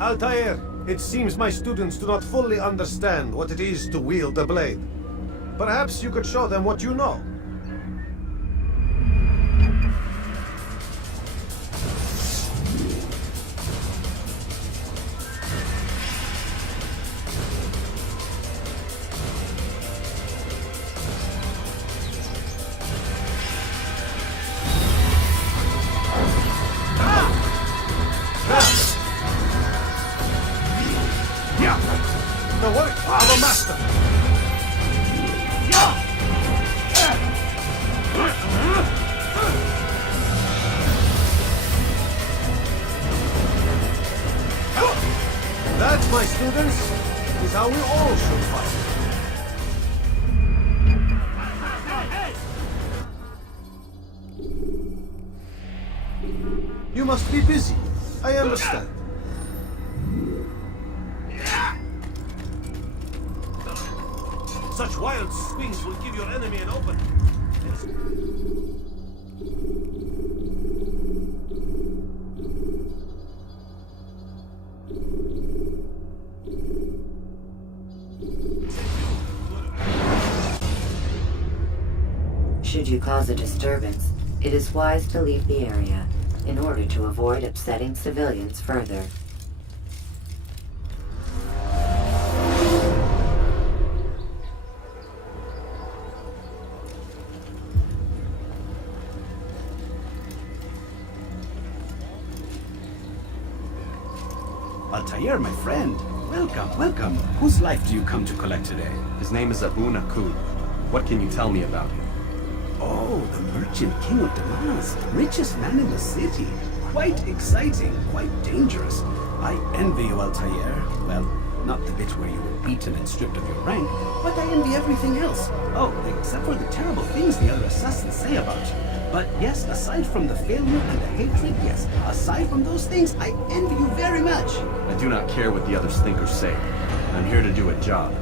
Altair, it seems my students do not fully understand what it is to wield the blade. Perhaps you could show them what you know. The work of a master! That, my students, is how we all should fight. You must be busy. I understand. Such wild swings will give your enemy an opening. Should you cause a disturbance, it is wise to leave the area in order to avoid upsetting civilians further. Altair, my friend. Welcome, welcome. Whose life do you come to collect today? His name is Abu Nakul. What can you tell me about him? Oh, the merchant king of Damas. Richest man in the city. Quite exciting, quite dangerous. I envy you, Altair. Well, not the bit where you were beaten and stripped of your rank, but I envy everything else. Oh, except for the terrible things the other assassins say about you. But yes, aside from the failure and the hatred, yes, aside from those things, I envy you very much. I do not care what the others think or say. I'm here to do a job.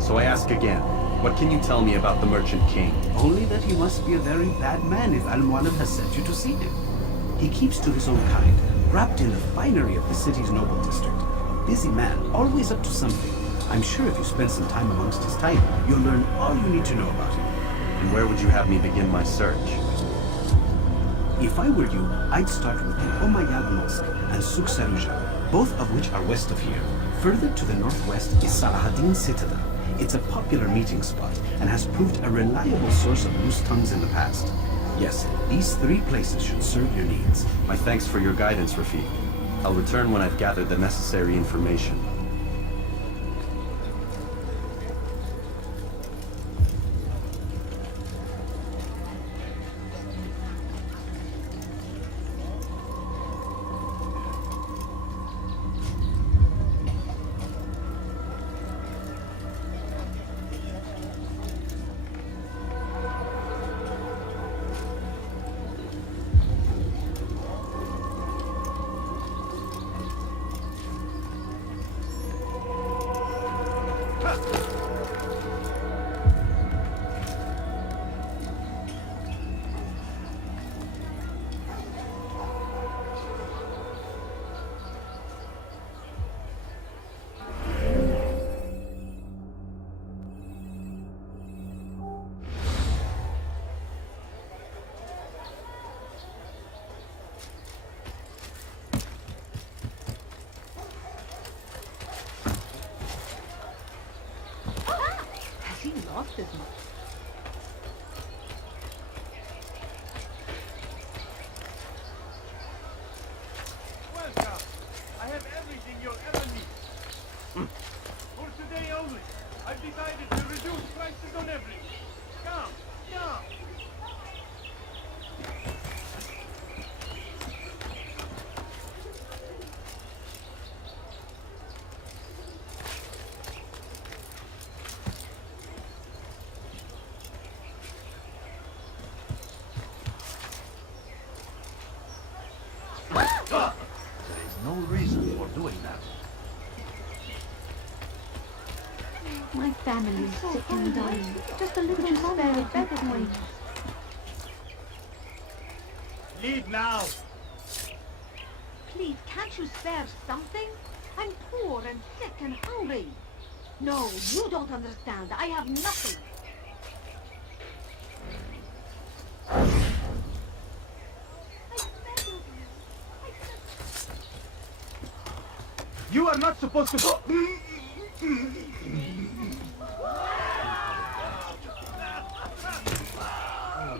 So I ask again, what can you tell me about the Merchant King? Only that he must be a very bad man if Al-Mualim has sent you to see him. He keeps to his own kind, wrapped in the finery of the city's noble district. A busy man, always up to something. I'm sure if you spend some time amongst his type, you'll learn all you need to know about him. And where would you have me begin my search? If I were you, I'd start with the Umayyad Mosque and Souq Saruja, both of which are west of here. Further to the northwest is Salahaddin Citadel. It's a popular meeting spot and has proved a reliable source of loose tongues in the past. Yes, these three places should serve your needs. My thanks for your guidance, Rafiq. I'll return when I've gathered the necessary information. He lost his mind. Welcome. I have everything you'll ever need. For today only, I've decided to reduce prices on everything. Come, come. There is no reason for doing that. My family is sick and dying. Just a little spare better point. Leave now. Please, can't you spare something? I'm poor and sick and hungry. No, you don't understand. I have nothing. You are not supposed to go.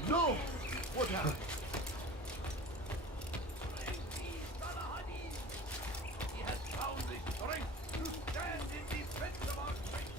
No! What happened? He has found the strength to stand in defense of our faith.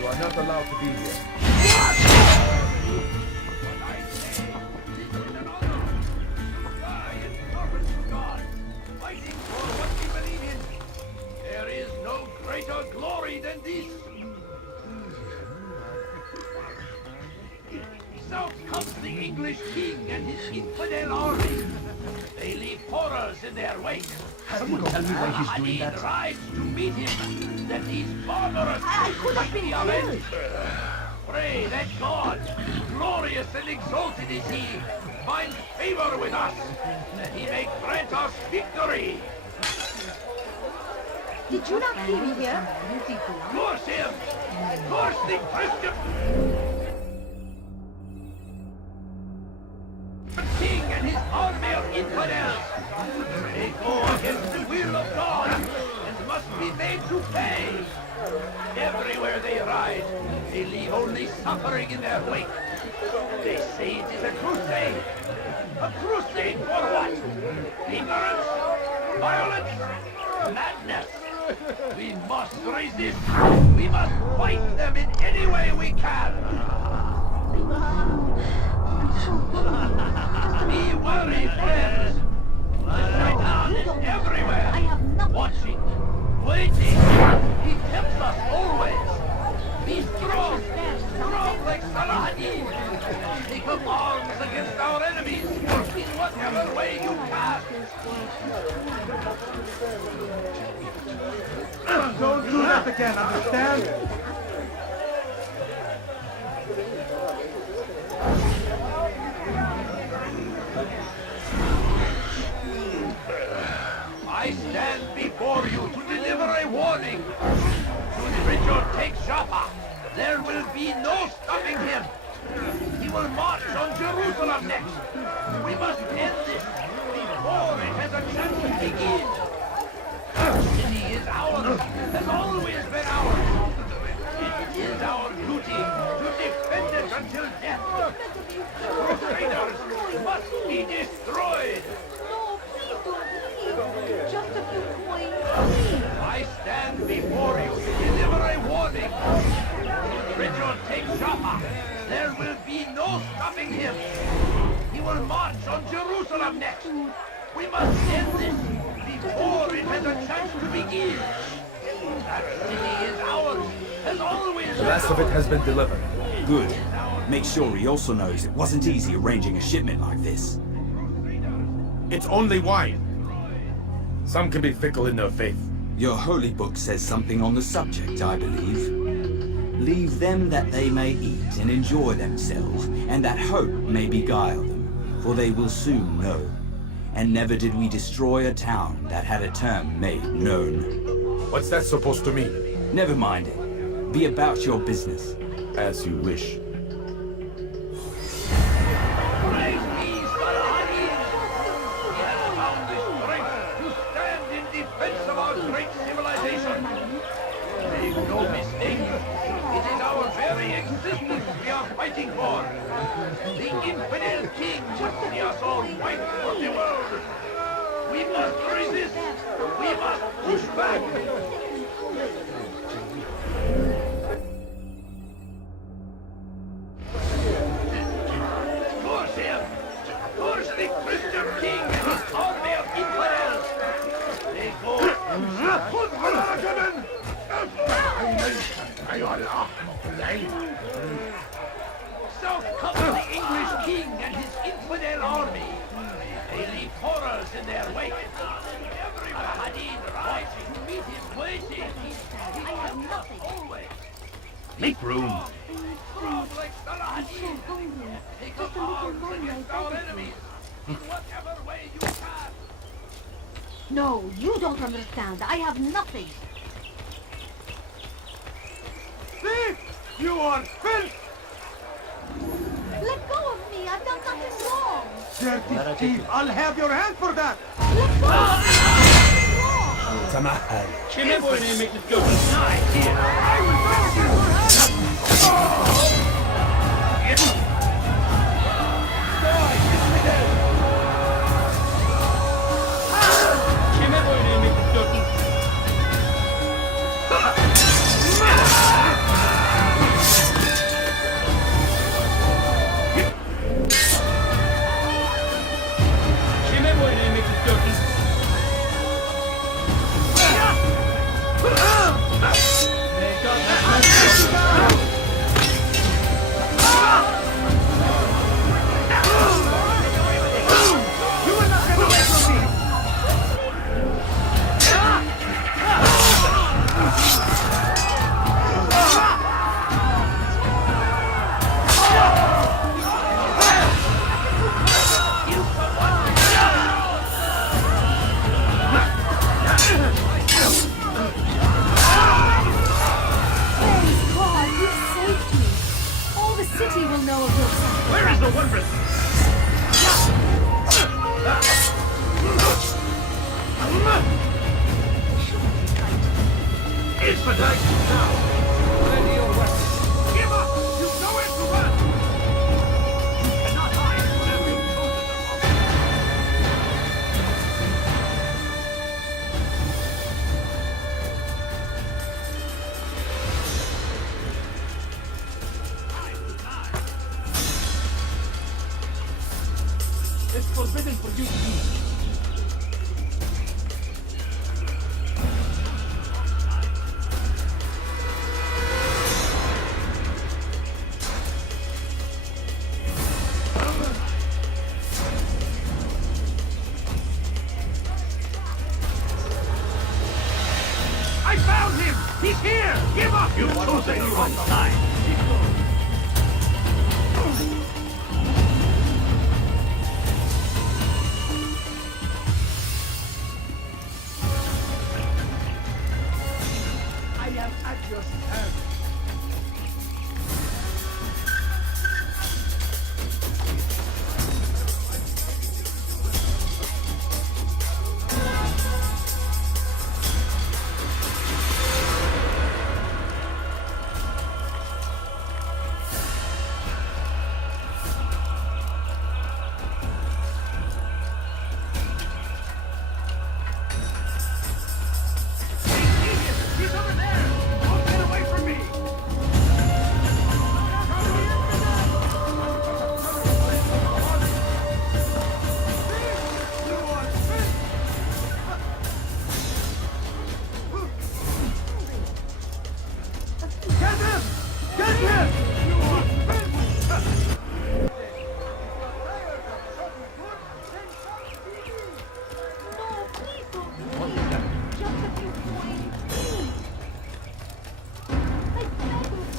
You are not allowed to be here. Fighting for what we believe in. There is no greater glory than this. South comes the English king and his infidel army. They leave horrors in their wake. Someone tell me why he's doing Hadid that. rides to meet him, that these barbarous might be avenged. Pray that God, glorious and exalted is he, find favor with us, that he may grant us victory. Did you not hear me here? Curse him! Curse the Christian king and his army of infidels! They go against the will of God and must be made to pay! Everywhere they ride, they leave only suffering in their wake. They say it is a crusade, A crusade for what? Ignorance? Violence? Madness? We must resist. We must fight them in any way we can. Be wary, friends. The Shaitan is everywhere. I have nothing. Watching, waiting. He tempts us always. Be strong, strong like Saladin. Take up arms against our enemies in whatever way you can. Don't do that again, understand? I stand before you to deliver a warning. Should Richard take Jaffa, there will be no stopping him. He will march on Jerusalem next. We must end this before it has a chance to begin. The city is ours, has always been ours. It is our duty to defend it until death. The Crusaders must be destroyed. No, please don't leave. Just a few coins, please. I stand before you to deliver a warning. If Richard takes Jaffa, there will be no stopping him. He will march on Jerusalem next. We must end this before it has a chance to begin. That city is ours, has always The last of it has been delivered. Good. Make sure he also knows it wasn't easy arranging a shipment like this. It's only wine. Some can be fickle in their faith. Your holy book says something on the subject, I believe. Leave them that they may eat and enjoy themselves, and that hope may beguile them, for they will soon know. And never did we destroy a town that had a term made known. What's that supposed to mean? Never mind it. Be about your business. As you wish. Praise be Saladin! He has found the strength to stand in defense of our great civilization. Make no mistake, it is our very existence we are fighting for. The infidel king would see us all fight for the world. We must resist. We must push back. Curse him! Curse the Christian king and his army of infidels! They go... South comes the English king and his infidel army. They leave horrors in their wake. Everywhere Hadid rides to meet him, waiting. I have nothing. Always. Make room. Strong like Saladin. Take up arms against our enemies. In whatever way you can. No, you don't understand. I have nothing. Thief! You are filth! Let go of me. I've done nothing wrong. Dirty thief! I'll have your hand for that! Let go of me. I've done nothing wrong. Expedite now! Ready your weapons! Give up! You know where to run! You cannot hide whatever you've chosen to run. found him! He's here! Give up! You've chosen your own side! I am at your service. He's over there! Don't get away from me! Get him! Get him! No, please don't leave. Just a few coins, please. I beg of you.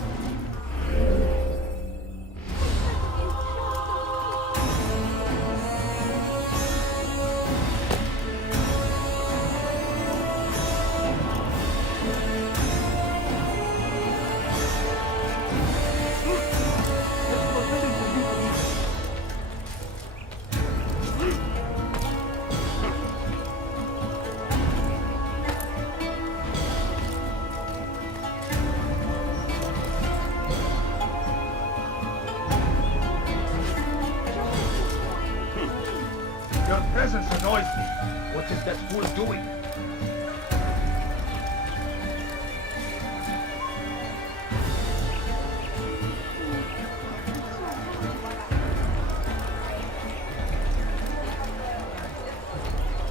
Your presence annoys me. What is that fool doing?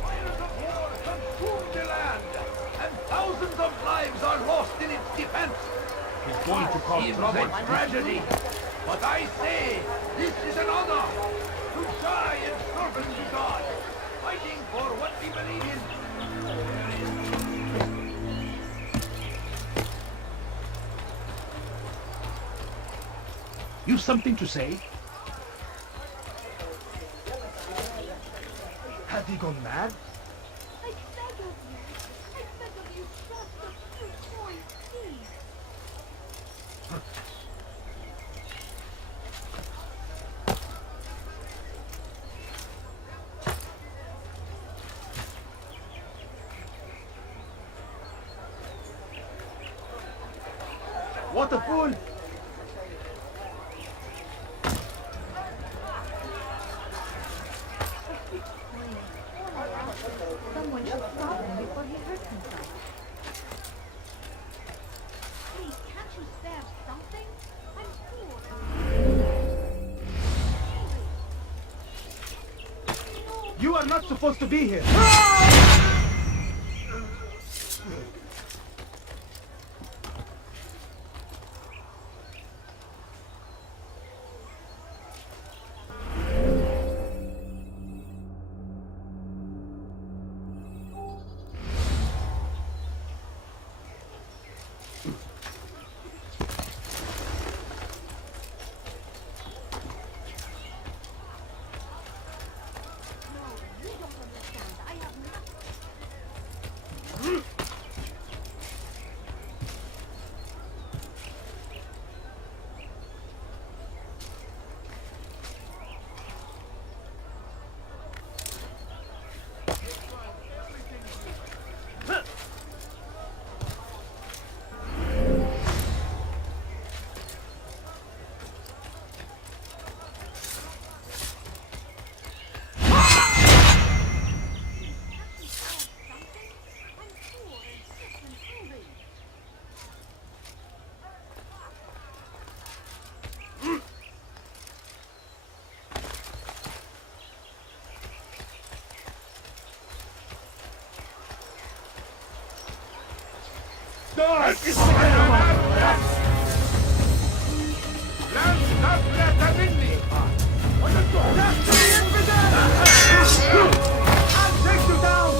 Fires of war consume the land, and thousands of lives are lost in its defense. He's going to cause trouble. A tragedy. But I say, this is an honor to die in service to God, fighting for what we believe in. You something to say? Has he gone mad? I beg of you. I beg of you, just a few coins, please. What a fool! Someone should stop him before he hurts himself. Please, can't you spare something? I'm poor. You are not supposed to be here. You don't understand. I have nothing. I'll take you down!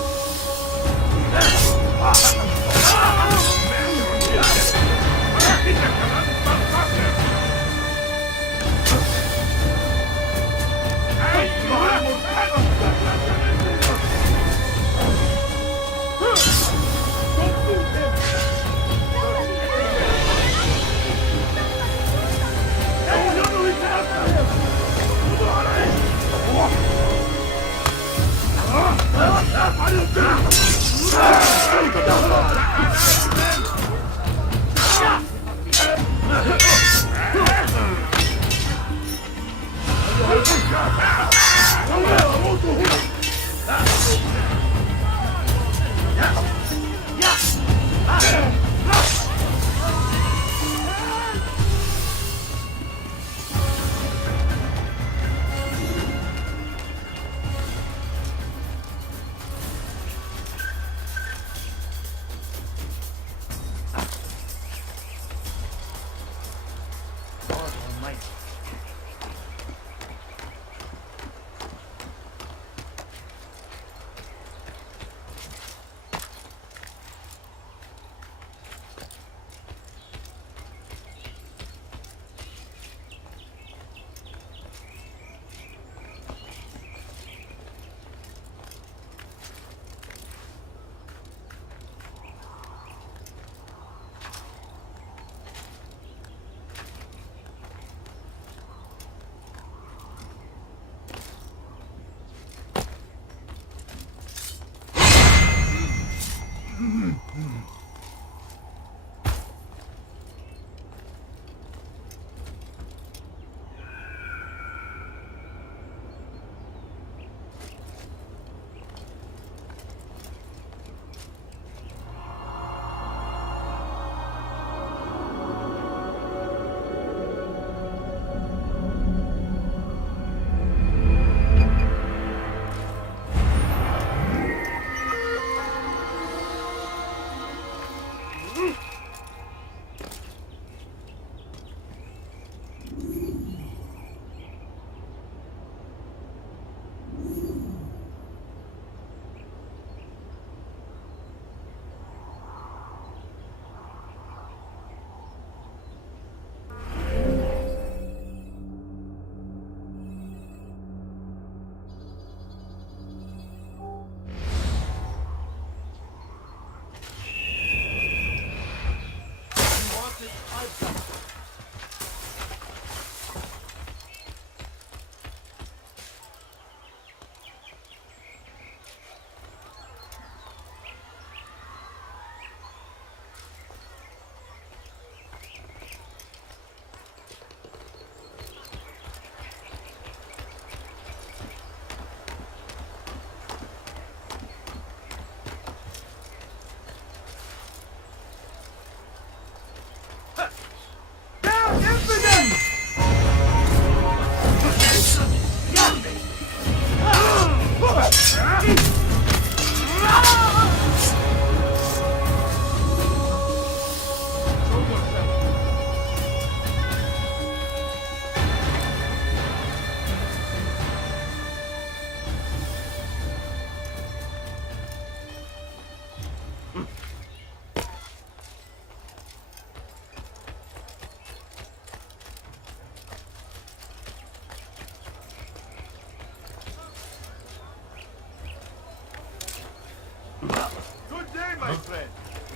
Good day, my friend.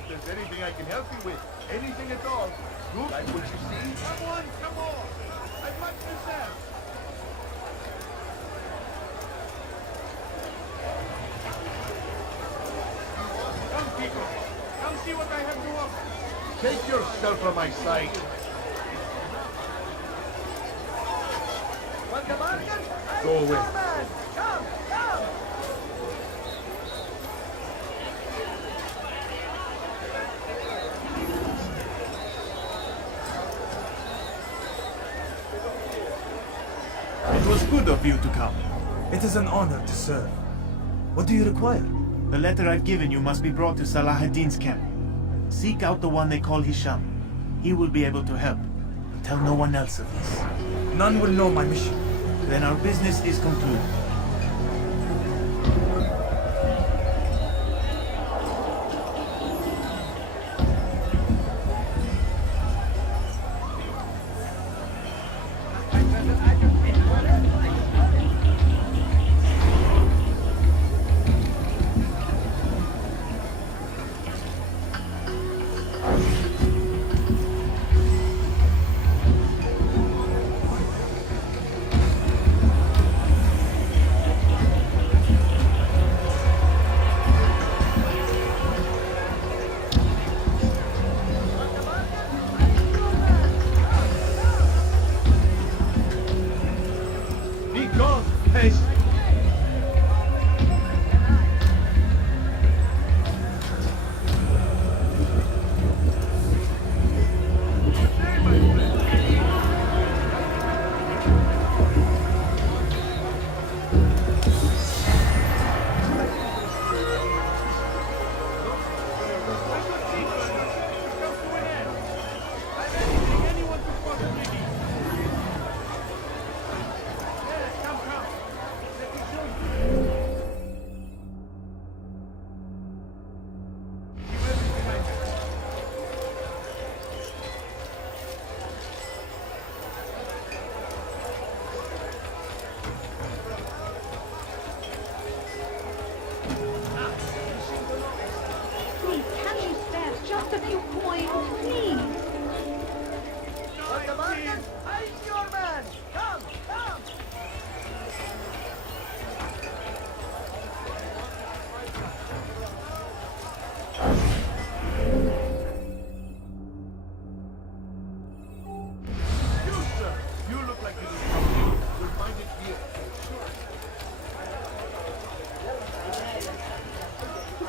If there's anything I can help you with, anything at all, look like what you see. Come on, come on. I've got yourself. Come, people. Come see what I have to offer. Take yourself from my sight. Go away. It was good of you to come. It is an honor to serve. What do you require? The letter I've given you must be brought to Salah ad-Din's camp. Seek out the one they call Hisham. He will be able to help. Tell no one else of this. None will know my mission. Then our business is concluded.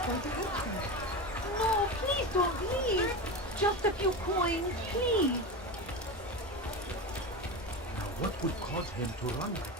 going to hurt them. No, please don't leave. Just a few coins, please. Now what would cause him to run like that?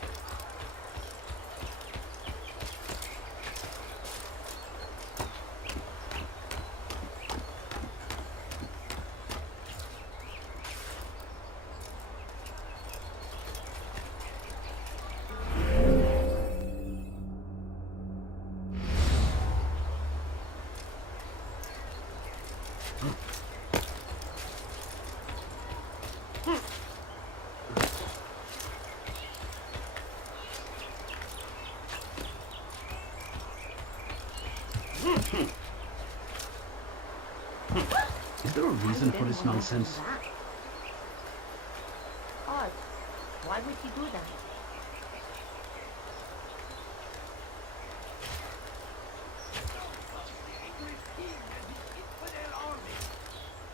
Is there a reason for this nonsense? Odd. Why would he do that?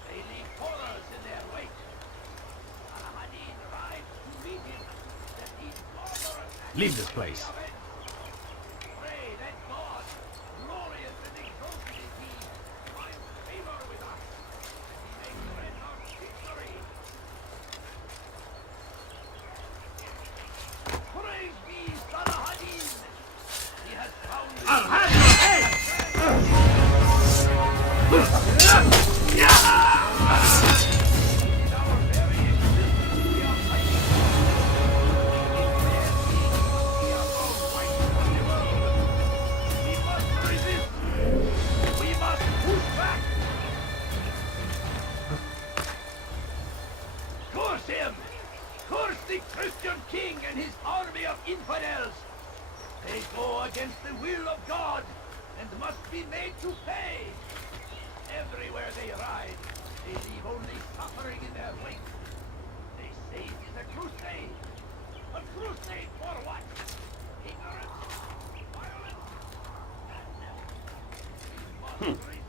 They leave horrors in their wake. Saladin rides to meet him. That these barbarous Leave this place. pray that God, glorious and exalted is he, find favor with us, that he may grant our victory. Praise be Saladin! He has found I'll have your head! Curse him! Curse the Christian king and his army of infidels! They go against the will of God and must be made to pay! Everywhere they ride, they leave only suffering in their wake. They say it is a crusade. A crusade for what? Ignorance, violence, madness. We must resist.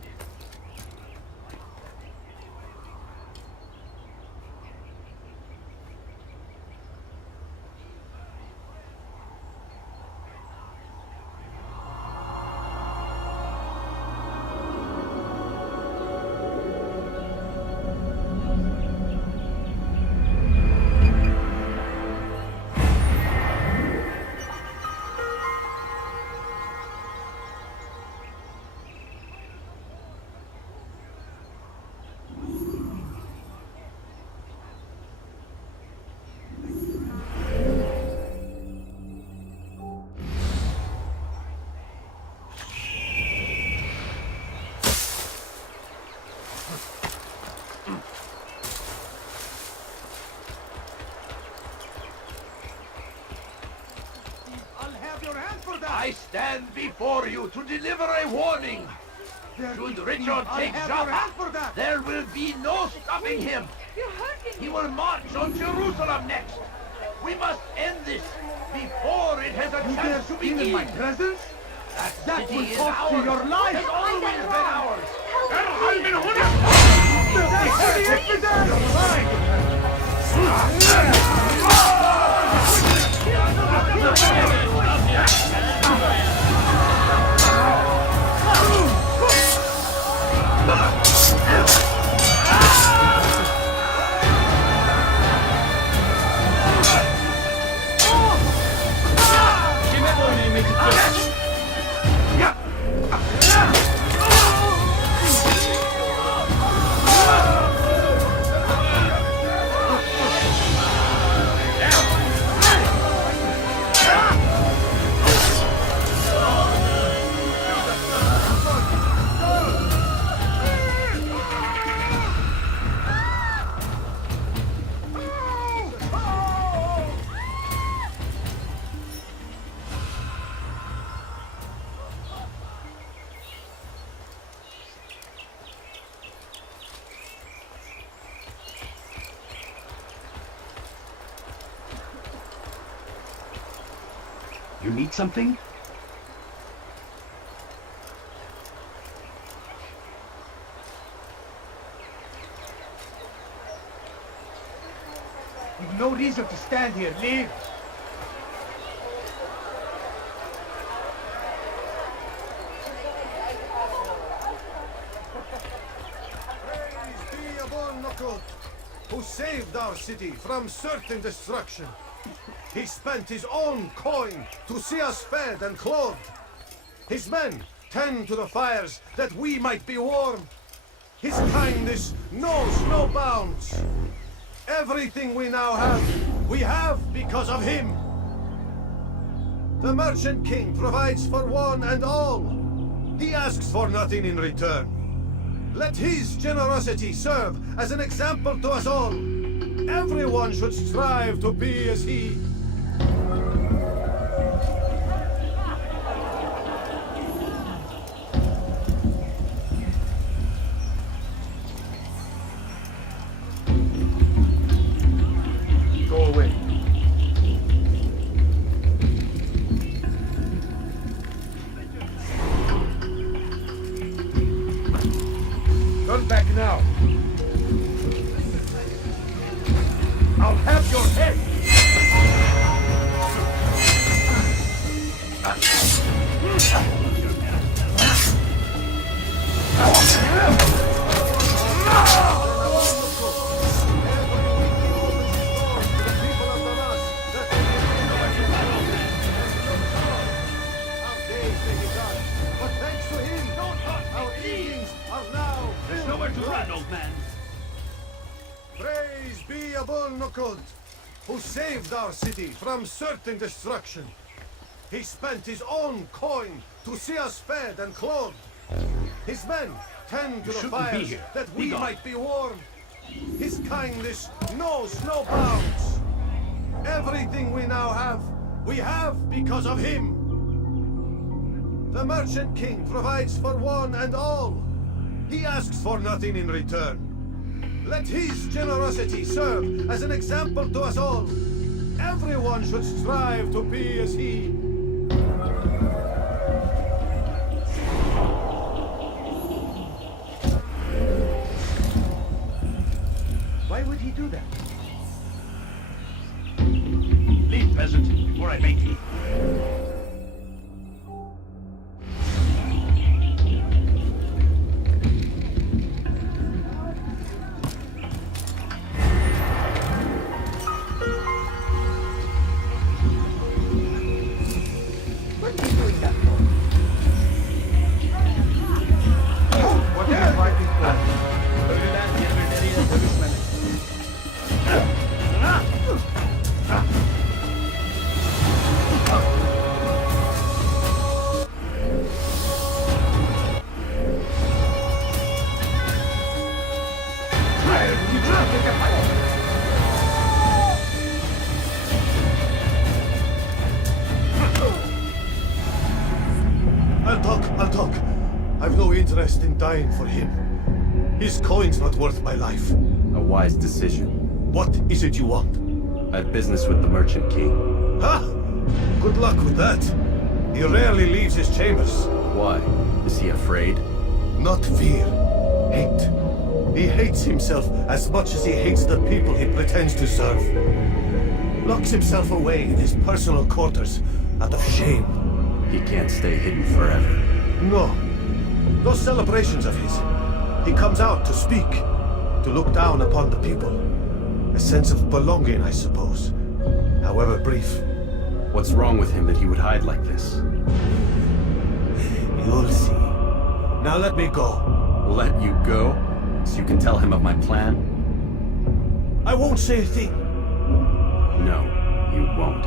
I stand before you to deliver a warning. Should Richard take Jaffa, there will be no stopping him. You're hurting He will march on Jerusalem next. We must end this before it has a chance to begin. in my presence? That will city is cost you ours. your life. Has always been ours. You need something? You've no reason to stand here. Leave. Nukut, who saved our city from certain destruction. He spent his own coin to see us fed and clothed. His men tend to the fires that we might be warm. His kindness knows no bounds. Everything we now have, we have because of him. The Merchant King provides for one and all. He asks for nothing in return. Let his generosity serve as an example to us all. Everyone should strive to be as he. Go away. Turn back now. I'll have your head. But thanks to him, our evenings are now There's nowhere to run, old man. Praise be Abul Nukud, who saved our city from certain destruction. He spent his own coin to see us fed and clothed. His men tend to the shouldn't be fires here. that Be we gone. might be warm. His kindness knows no bounds. Everything we now have, we have because of him. The Merchant King provides for one and all. He asks for nothing in return. Let his generosity serve as an example to us all. Everyone should strive to be as he. Why would he do that? Leave, peasant, before I make you. What are you doing that for? What are you fighting for? Ölüler birbirleriyle dövüşmemek. I'll talk. I've no interest in dying for him. His coin's not worth my life. A wise decision. What is it you want? I have business with the Merchant King. Ha! Good luck with that. He rarely leaves his chambers. Why? Is he afraid? Not fear. Hate. He hates himself as much as he hates the people he pretends to serve. Locks himself away in his personal quarters out of shame. He can't stay hidden forever. No. Those celebrations of his. He comes out to speak, to look down upon the people. A sense of belonging, I suppose. However brief. What's wrong with him that he would hide like this? You'll see. Now let me go. Let you go? So you can tell him of my plan? I won't say a thing. No, you won't.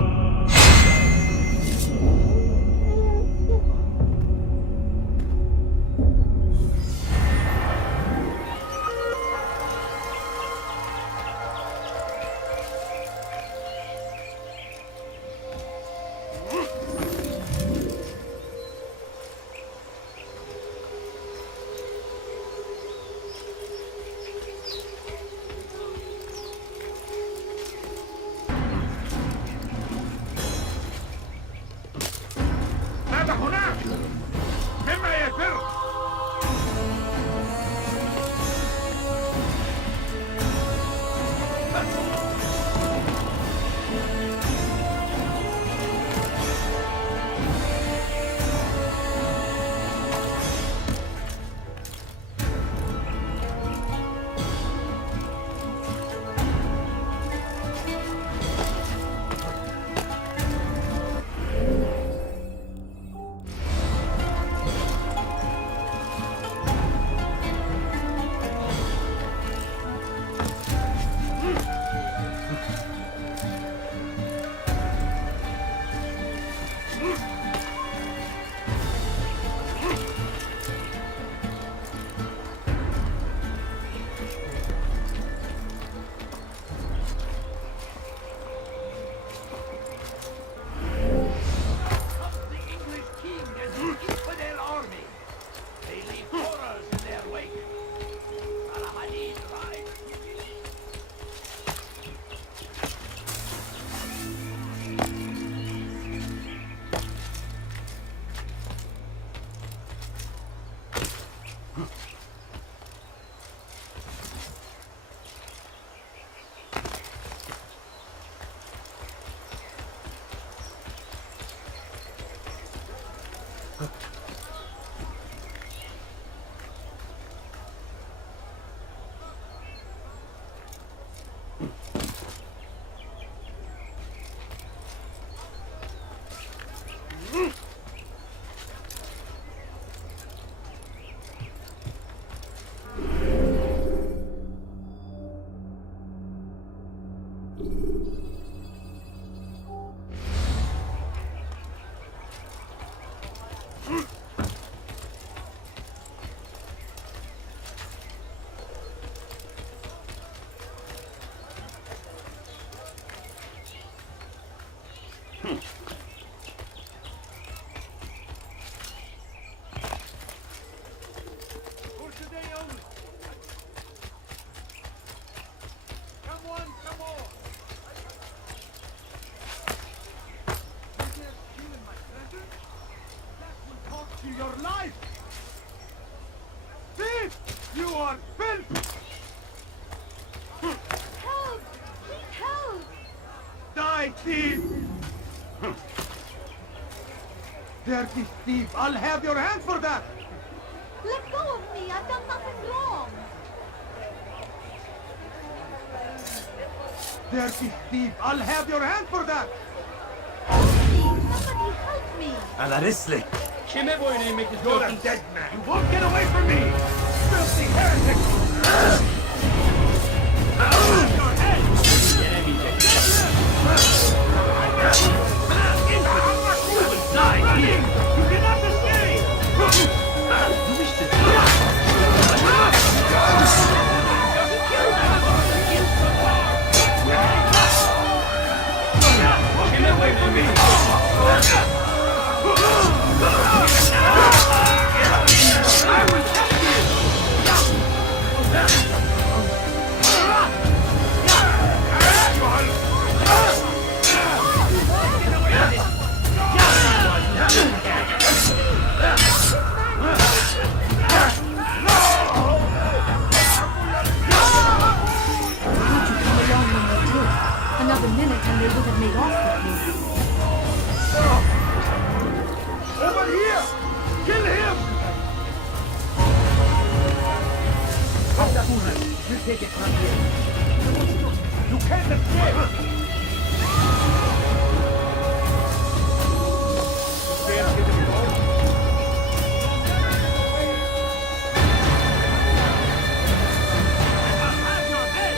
Your life! Thief! You are filth! Help! Help! Die, thief! Dirty thief! I'll have your hand for that! Let go of me! I've done nothing wrong! Dirty thief! I'll have your hand for that! Somebody help me! على رسلك. You're a dead man! You won't get away from me! Filthy heretic! Your head! You will die here! You cannot escape! You wish to die? Get away from me! Another minute and they would have made off with me. Over here! Kill him! You take it from here. You can't escape! Can't give it all. Have your head!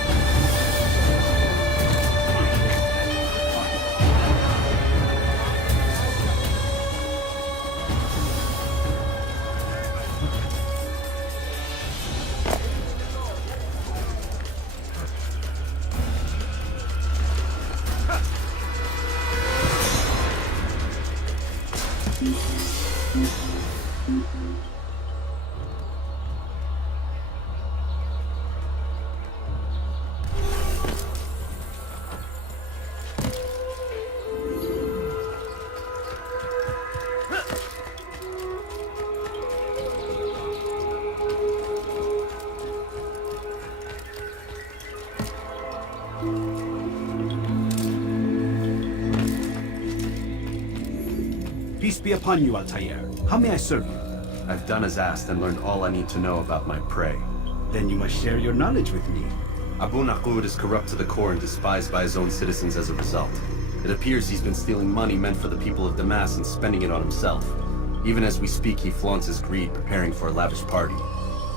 Peace be upon you, Altair. How may I serve you? I've done as asked and learned all I need to know about my prey. Then you must share your knowledge with me. Abu Naqud is corrupt to the core and despised by his own citizens as a result. It appears he's been stealing money meant for the people of Damas and spending it on himself. Even as we speak, he flaunts his greed, preparing for a lavish party.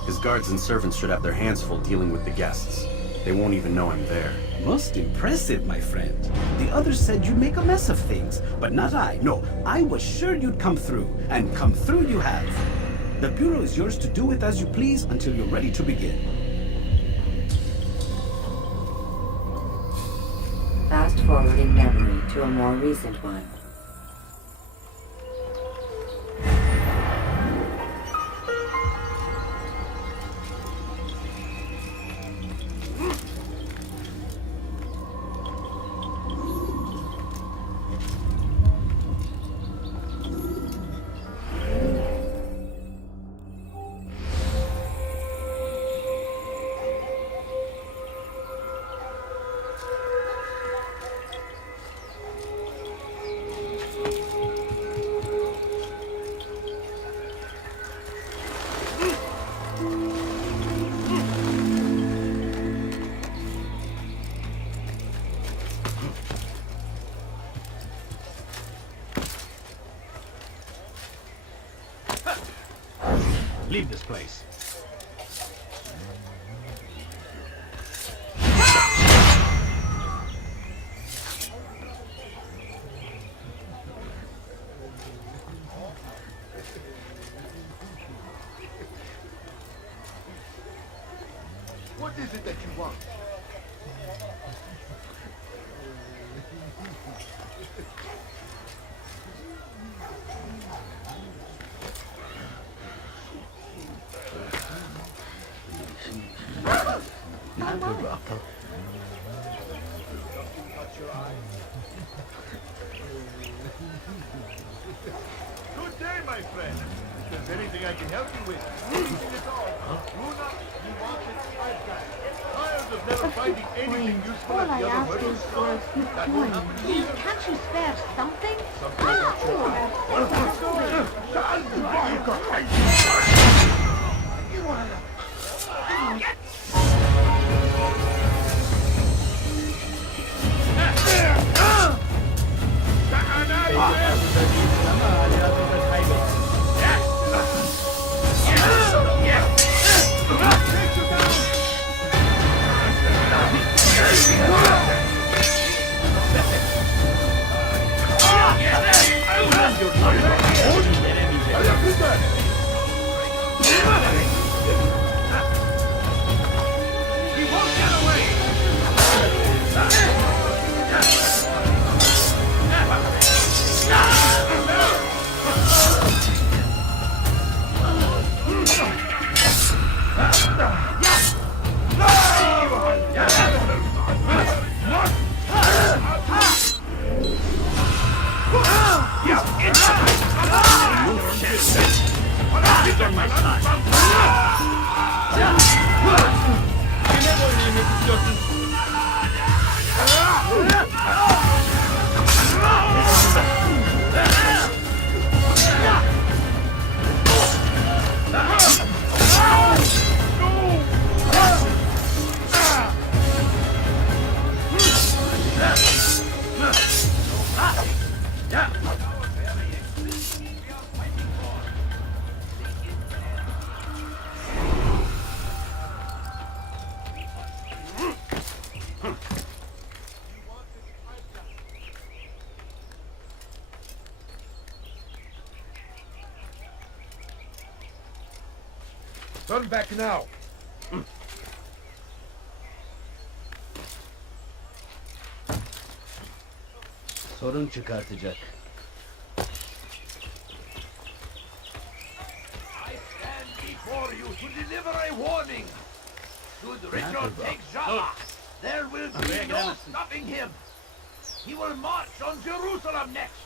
His guards and servants should have their hands full dealing with the guests. They won't even know I'm there. Most impressive, my friend. The others said you'd make a mess of things, but not I. No, I was sure you'd come through, and come through you have. The Bureau is yours to do with as you please until you're ready to begin. Fast forwarding memory to a more recent one. place. What is it that you want? Good day, my friend. If there's anything I can help you with, anything at all. Luna, you want it, I've got it. Tired of never finding anything useful All at I the other ask hurdle is for store? a few That won't coins. happen either. Can't you spare something? Turn back now. Sorun çıkartacak. I stand before you to deliver a warning. Should Richard take Java, there will be no stopping him. He will march on Jerusalem next.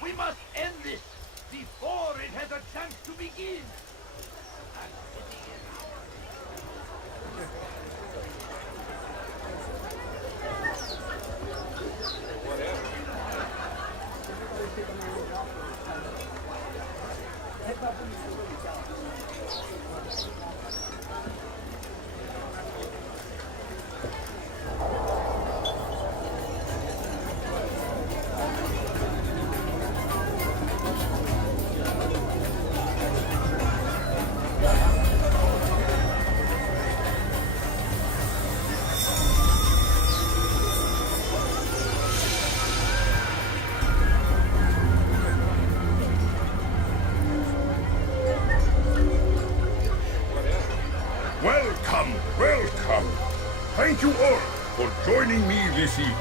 We must end this before it has a chance to begin. Welcome, welcome. Thank you all for joining me this evening.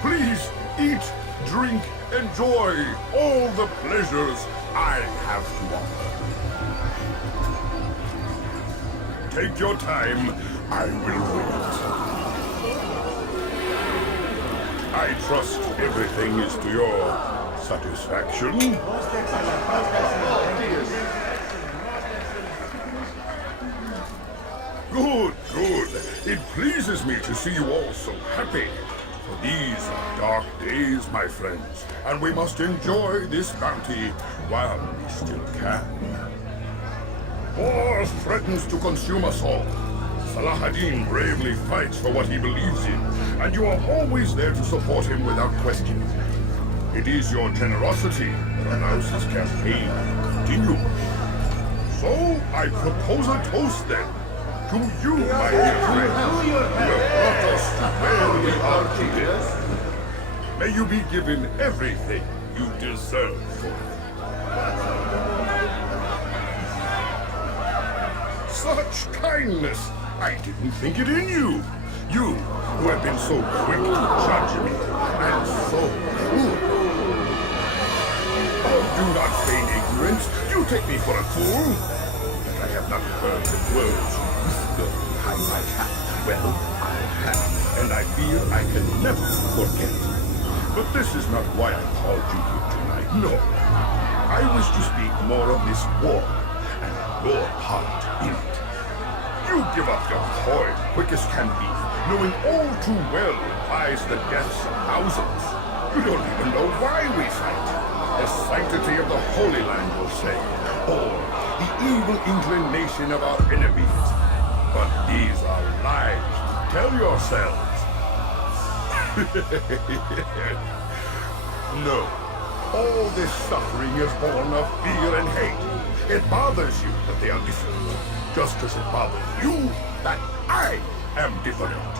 Please eat, drink, enjoy all the pleasures I have to offer. Take your time, I will wait. I trust everything is to your satisfaction. Good, good. It pleases me to see you all so happy. For these are dark days, my friends, and we must enjoy this bounty while we still can. War threatens to consume us all. Salah ad-Din bravely fights for what he believes in, and you are always there to support him without question. It is your generosity that allows this campaign to continue. So So, I propose a toast then. To you, my dear friend, who have brought us to where we are today. May you be given everything you deserve for it. Such kindness! I didn't think it in you. You, who have been so quick to judge me, and so cruel. Oh, do not feign ignorance. You take me for a fool. That I have not heard the words you whisper behind my hat. Well, I have, and I fear I can never forget. But this is not why I called you here tonight. No. I wish to speak more of this war, and your part in it. You give up your coin quick as can be, knowing all too well it buys the deaths of thousands. You don't even know why we fight. The sanctity of the Holy Land, will say, or the evil inclination of our enemies. But these are lies. Tell yourselves. No. All this suffering is born of fear and hate. It bothers you that they are different. Just as it bothers you that I am different.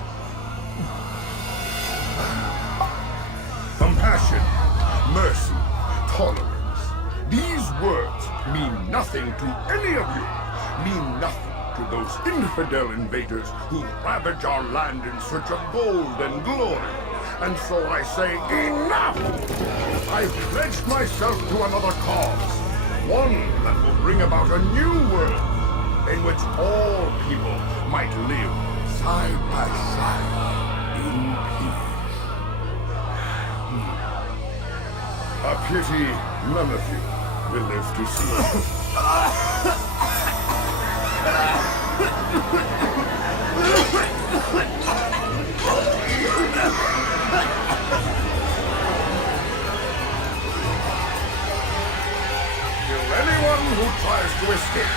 Compassion, mercy, tolerance. These words mean nothing to any of you. Mean nothing to those infidel invaders who ravage our land in search of gold and glory. And so I say, enough! I've pledged myself to another cause. One that will bring about a new world in which all people might live side by side in peace. A pity none of you will live to see it. Kill anyone who tries to escape.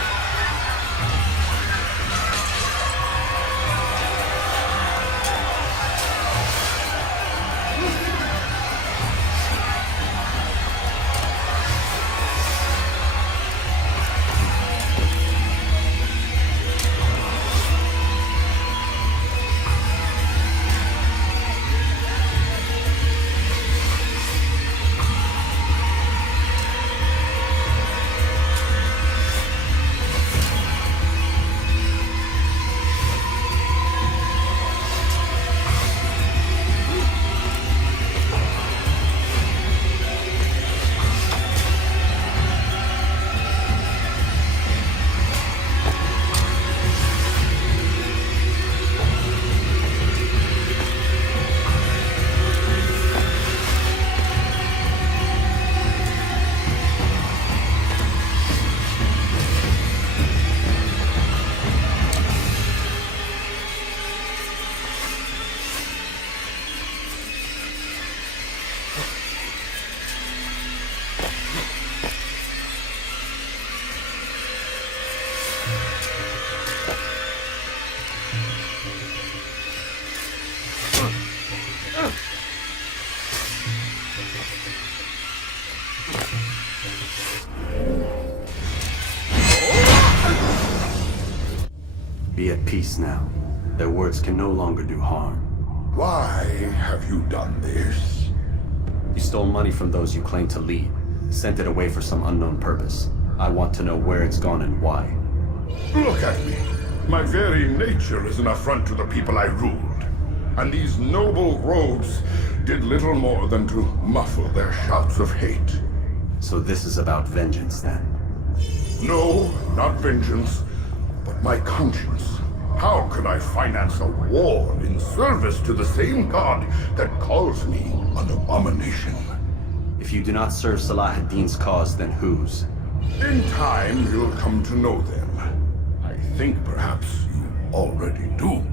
Be at peace now. Their words can no longer do harm. Why have you done this? You stole money from those you claim to lead, sent it away for some unknown purpose. I want to know where it's gone and why. Look at me. My very nature is an affront to the people I ruled. And these noble robes did little more than to muffle their shouts of hate. So this is about vengeance, then? No, not vengeance, but my conscience. How could I finance a war in service to the same god that calls me an abomination? If you do not serve Salah ad-Din's cause, then whose? In time, you'll come to know them. I think perhaps you already do.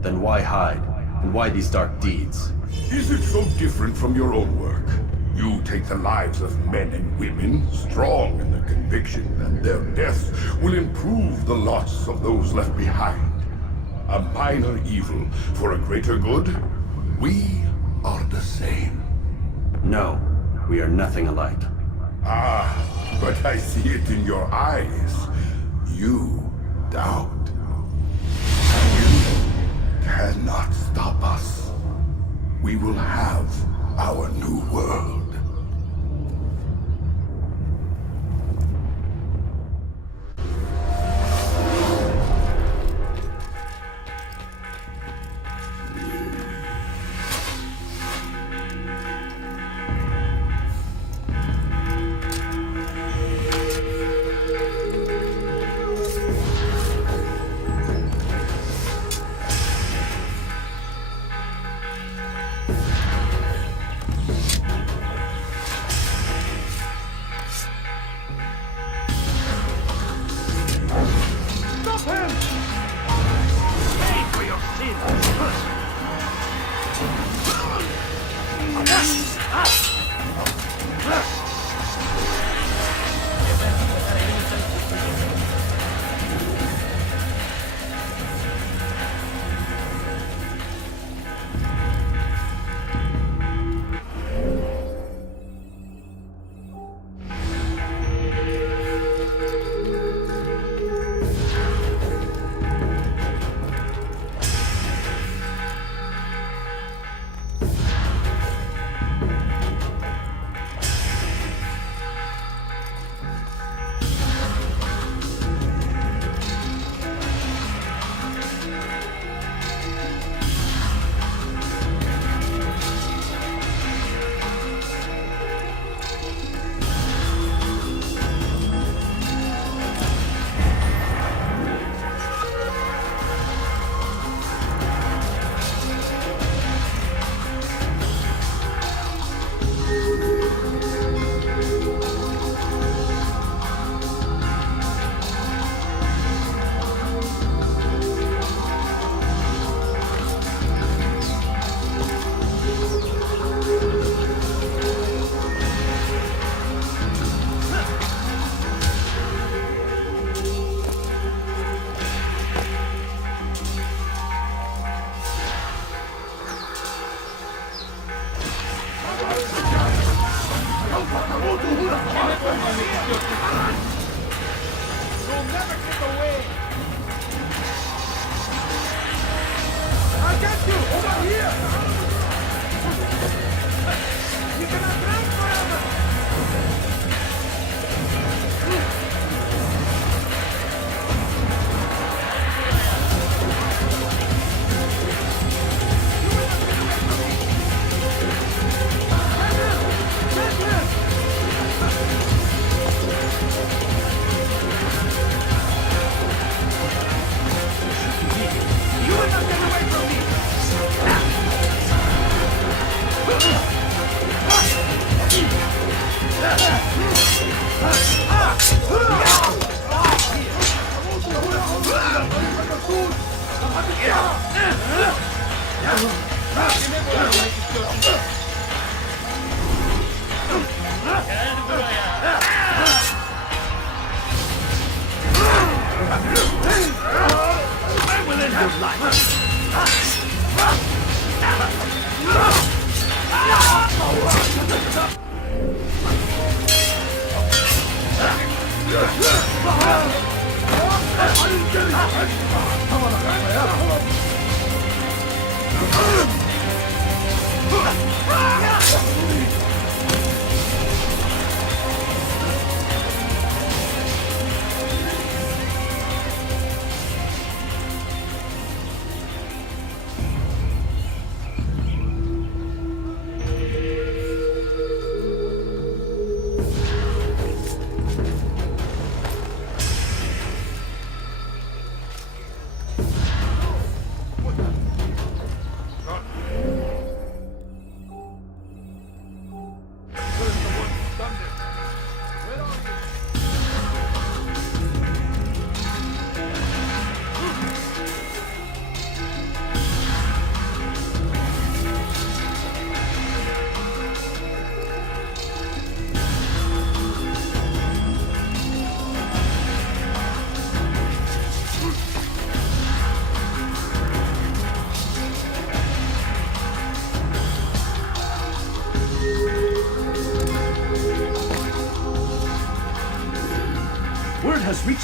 Then why hide? And why these dark deeds? Is it so different from your own work? You take the lives of men and women, strong in the conviction that their deaths will improve the lots of those left behind. A minor evil for a greater good? We are the same. No, we are nothing alike. Ah, but I see it in your eyes. You doubt. You cannot stop us. We will have our new world.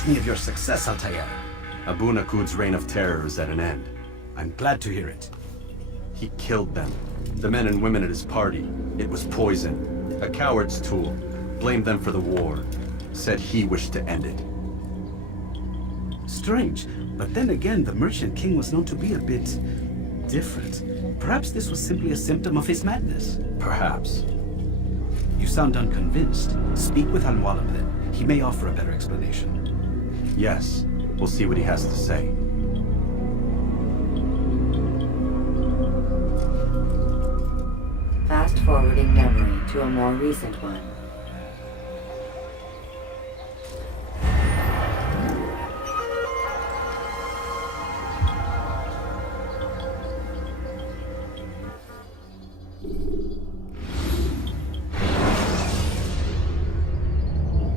me of your success, Altair. Abu Naqud's reign of terror is at an end. I'm glad to hear it. He killed them. The men and women at his party. It was poison. A coward's tool. Blamed them for the war. Said he wished to end it. Strange, but then again, the Merchant King was known to be a bit different. Perhaps this was simply a symptom of his madness. Perhaps. You sound unconvinced. Speak with Al-Mualim then. He may offer a better explanation. Yes. We'll see what he has to say. Fast-forwarding memory to a more recent one.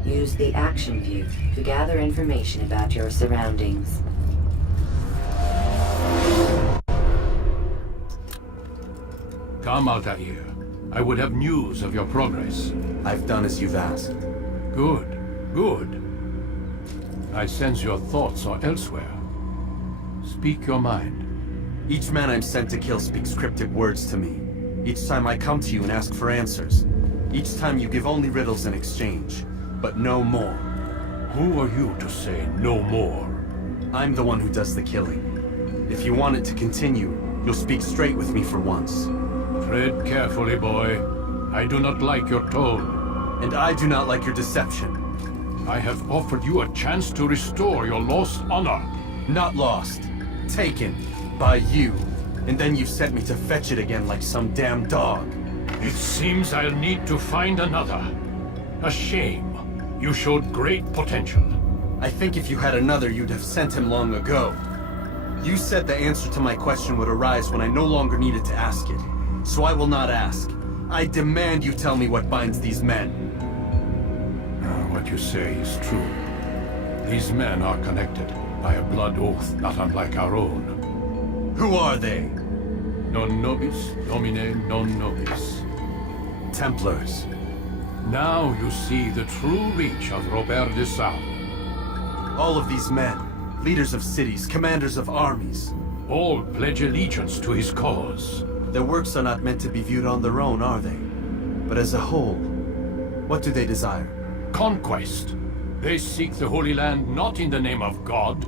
Use the action view to gather information about your surroundings. Come, Altair. I would have news of your progress. I've done as you've asked. Good, good. I sense your thoughts are elsewhere. Speak your mind. Each man I'm sent to kill speaks cryptic words to me. Each time I come to you and ask for answers. Each time you give only riddles in exchange. But no more. Who are you to say no more? I'm the one who does the killing. If you want it to continue, you'll speak straight with me for once. Tread carefully, boy. I do not like your tone. And I do not like your deception. I have offered you a chance to restore your lost honor. Not lost. Taken. By you. And then you sent me to fetch it again like some damn dog. It seems I'll need to find another. A shame. You showed great potential. I think if you had another, you'd have sent him long ago. You said the answer to my question would arise when I no longer needed to ask it. So I will not ask. I demand you tell me what binds these men. What you say is true. These men are connected by a blood oath not unlike our own. Who are they? Non nobis, domine non nobis. Templars. Now you see the true reach of Robert de Sable. All of these men, leaders of cities, commanders of armies. All pledge allegiance to his cause. Their works are not meant to be viewed on their own, are they? But as a whole, what do they desire? Conquest. They seek the Holy Land not in the name of God,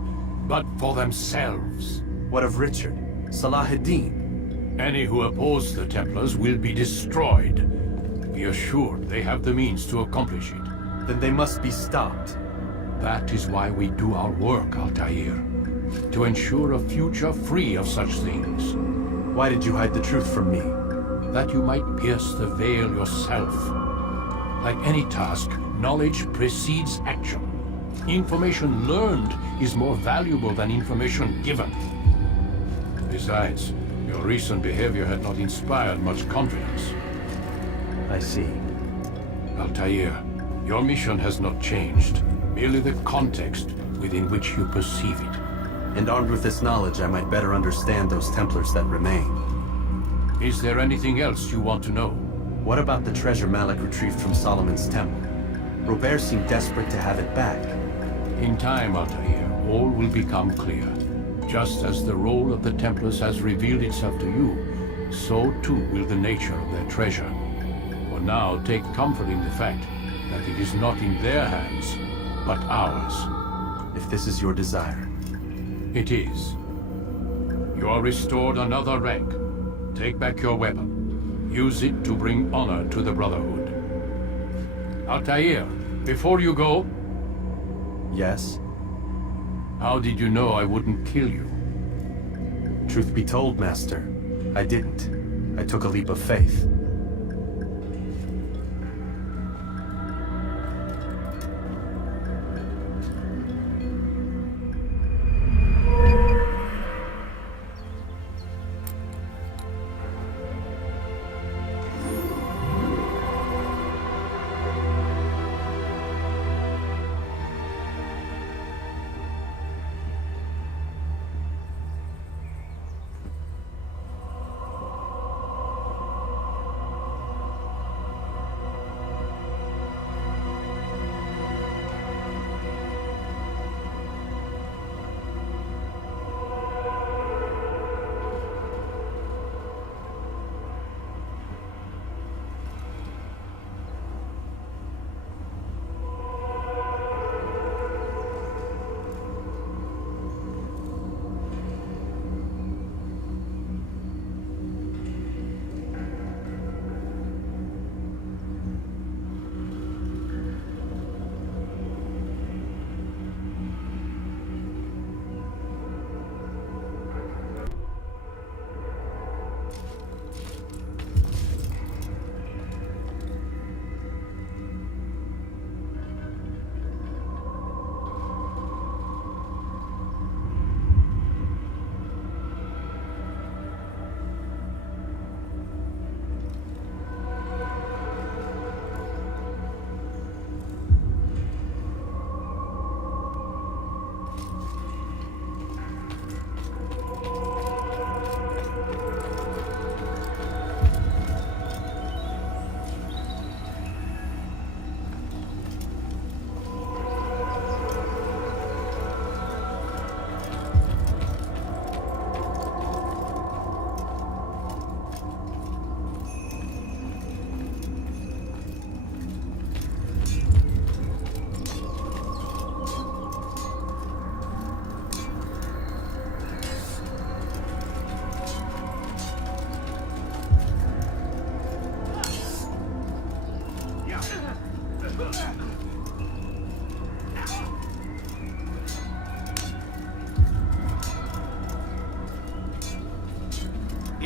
but for themselves. What of Richard? Salah ad-Din? Any who oppose the Templars will be destroyed. Be assured they have the means to accomplish it. Then they must be stopped. That is why we do our work, Altair. To ensure a future free of such things. Why did you hide the truth from me? That you might pierce the veil yourself. Like any task, knowledge precedes action. Information learned is more valuable than information given. Besides, your recent behavior had not inspired much confidence. I see. Altair, your mission has not changed. Merely the context within which you perceive it. And armed with this knowledge, I might better understand those Templars that remain. Is there anything else you want to know? What about the treasure Malik retrieved from Solomon's temple? Robert seemed desperate to have it back. In time, Altair, all will become clear. Just as the role of the Templars has revealed itself to you, so too will the nature of their treasure. For now, take comfort in the fact that it is not in their hands, but ours. If this is your desire. It is. You are restored another rank. Take back your weapon. Use it to bring honor to the Brotherhood. Altair, before you go... Yes? How did you know I wouldn't kill you? Truth be told, Master, I didn't. I took a leap of faith.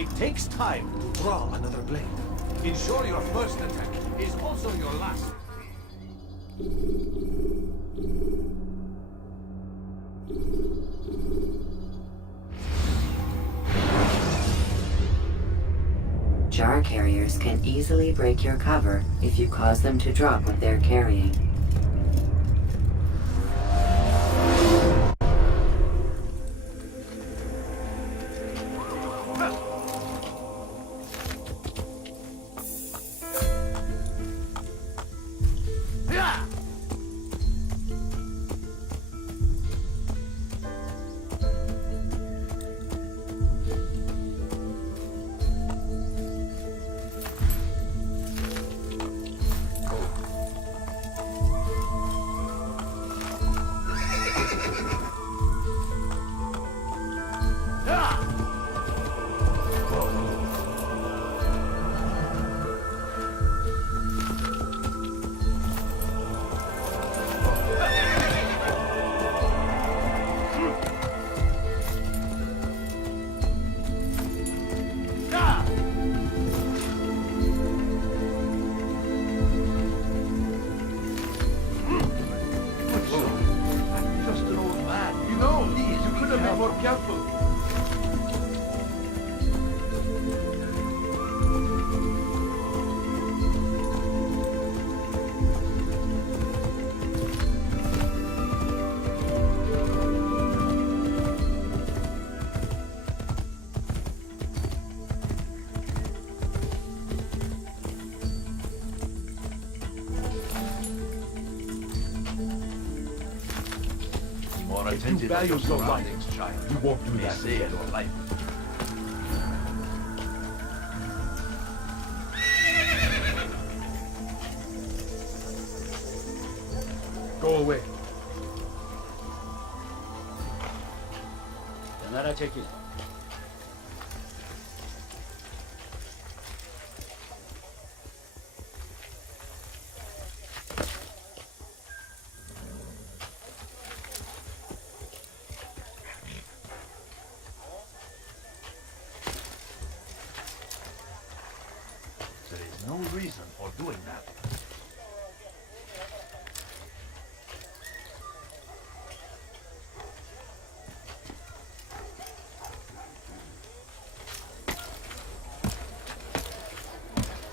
It takes time to draw another blade. Ensure your first attack is also your last. Jar carriers can easily break your cover if you cause them to drop what they're carrying. More attentive to your surroundings, child. You won't do May that. save your life. Go away. kenara çekil. There is no reason for doing that.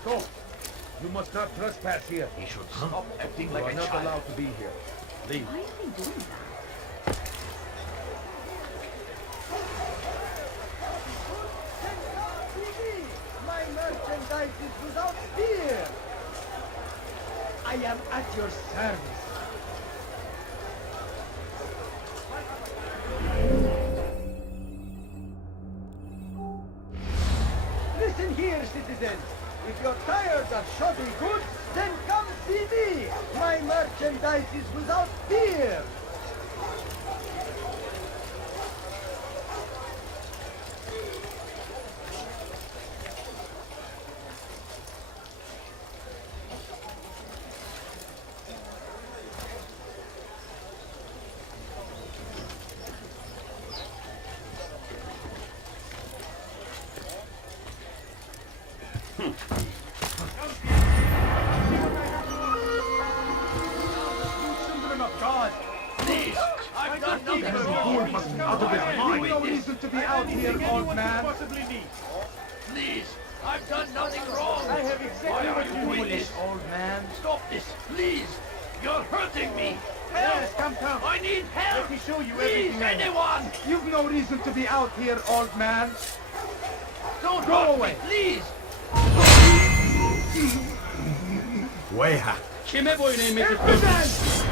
Go. You must not trespass here. He should stop acting You like are a not child. allowed to be here. Leave. Why is he doing that? My merchandise is without fear. I am at your service. Listen here, citizens. If you're tired of shoddy goods, then come see me. My merchandise is without fear. Children of God, Please, I've done nothing Every wrong. fool must out of his mind. No reason to be out here, old man. Please, I've done nothing wrong. I have exactly Why are what you you doing need, this? old man. Stop this, please. You're hurting me. Yes, Help! come. I need help. Let me show you Please, everything I know. anyone. You've no reason to be out here, old man. Don't Go hurt away. me, please. Weha. Kime boyun eğmek Impudence!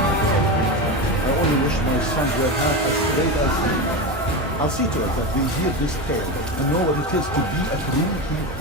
I only wish my sons were half as great as he. I'll see to it that we hear this tale and know what it is to be a true hero.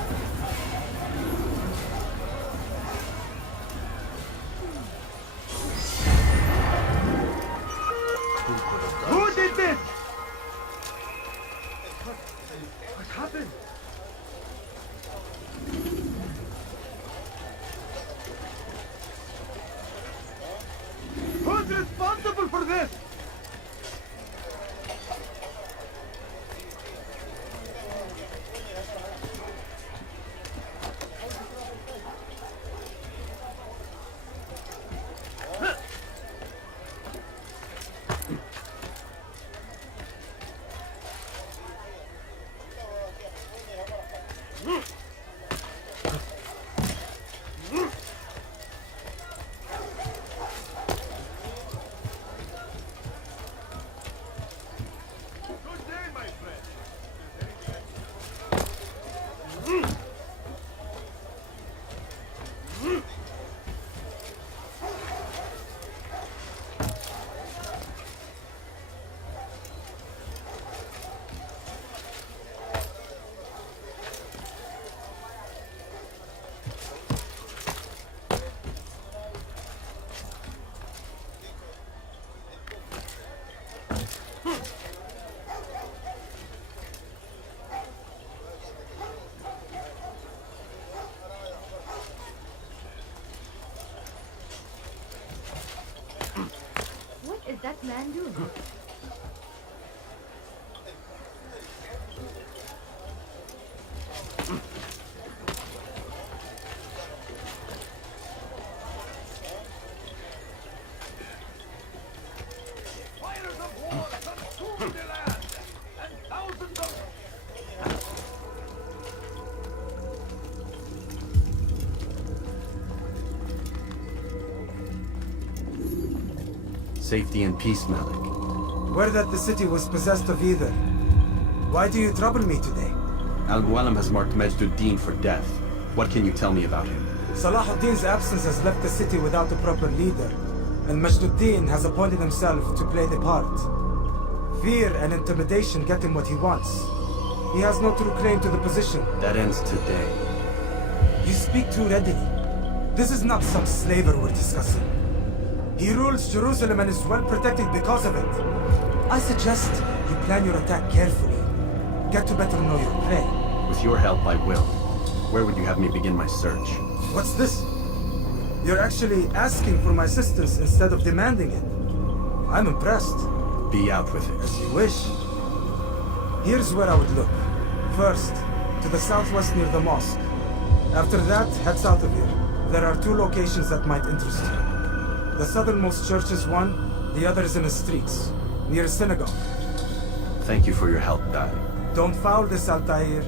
man do? Fires of war consume the land, and thousands of... Safety and peace, Malik. Word that the city was possessed of either. Why do you trouble me today? Al-Mualim has marked Majduddin for death. What can you tell me about him? Salahuddin's absence has left the city without a proper leader, and Majduddin has appointed himself to play the part. Fear and intimidation get him what he wants. He has no true claim to the position. That ends today. You speak too readily. This is not some slaver we're discussing. He rules Jerusalem and is well protected because of it. I suggest you plan your attack carefully. Get to better know your prey. With your help, I will. Where would you have me begin my search? What's this? You're actually asking for my assistance instead of demanding it. I'm impressed. Be out with it. As you wish. Here's where I would look. First, to the southwest near the mosque. After that, head south of here. There are 2 locations that might interest you. The southernmost church is one, the other is in the streets, near a synagogue. Thank you for your help, Dad. Don't foul this, Altair.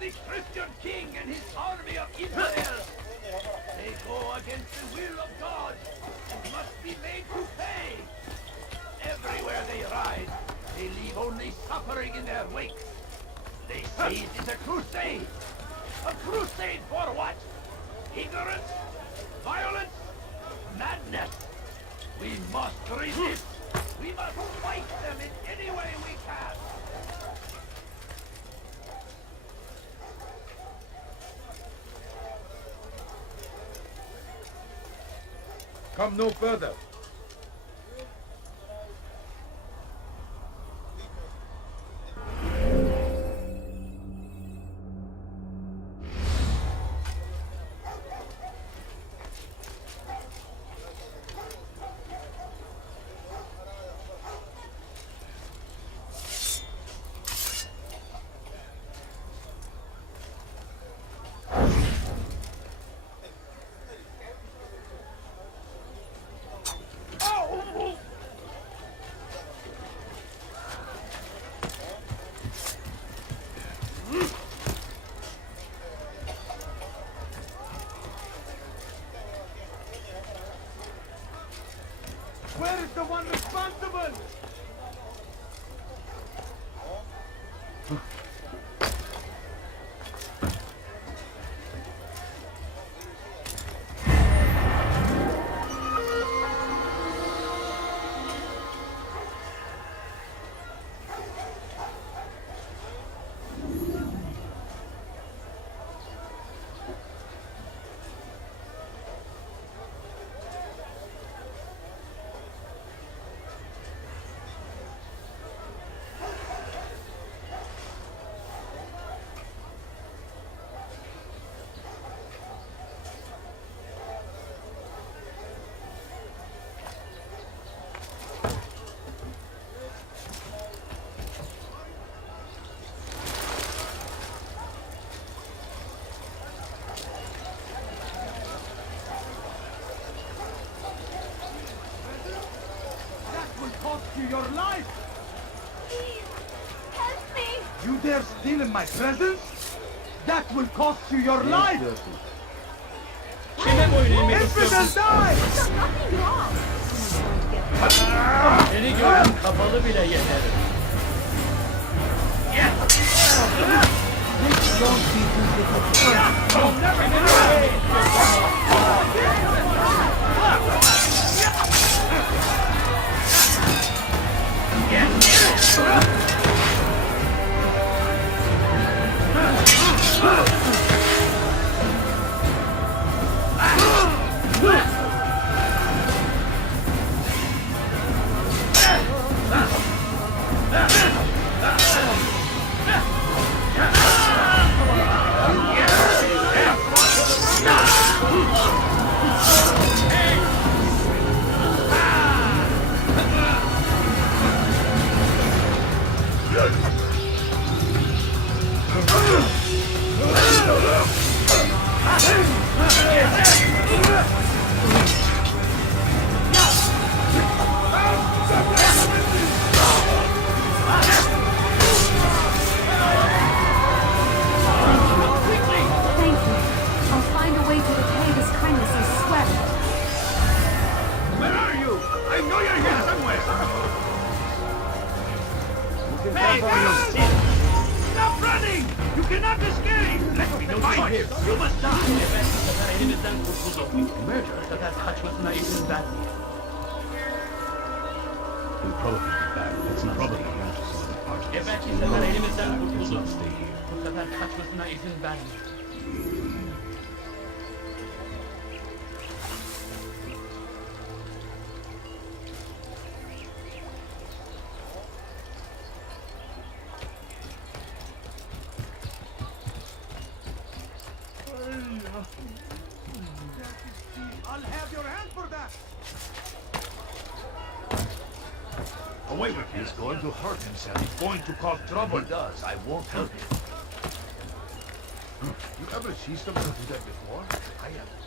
The Christian king and his army of Israel. They go against the will of God and must be made to pay. Everywhere they ride, they leave only suffering in their wake. They say it is a crusade. A crusade for what? Ignorance? Violence? Madness? We must resist. We must fight them in any way we can. Come no further. Where is the one responsible? You your life! Please, help me! You dare steal in my presence? That will cost you your life! Infidel, die! I've done nothing wrong! Seni gören kapalı bile yeter. You'll never get away! pay for your sins! Stop running! You cannot escape! Let me know my choice! You must die! Elimizden kurtulduk. Murder. Sefer kaçmasına izin vermeyin. We'll probably be back. Let's not stay here. Geberçi sefer elimizden kurtulduk. Bu sefer kaçmasına izin vermeyin. I'll have your hand for that! Away with him. He's going to hurt himself. He's going to cause trouble. He does. I won't help him. You ever see someone do that before? I haven't.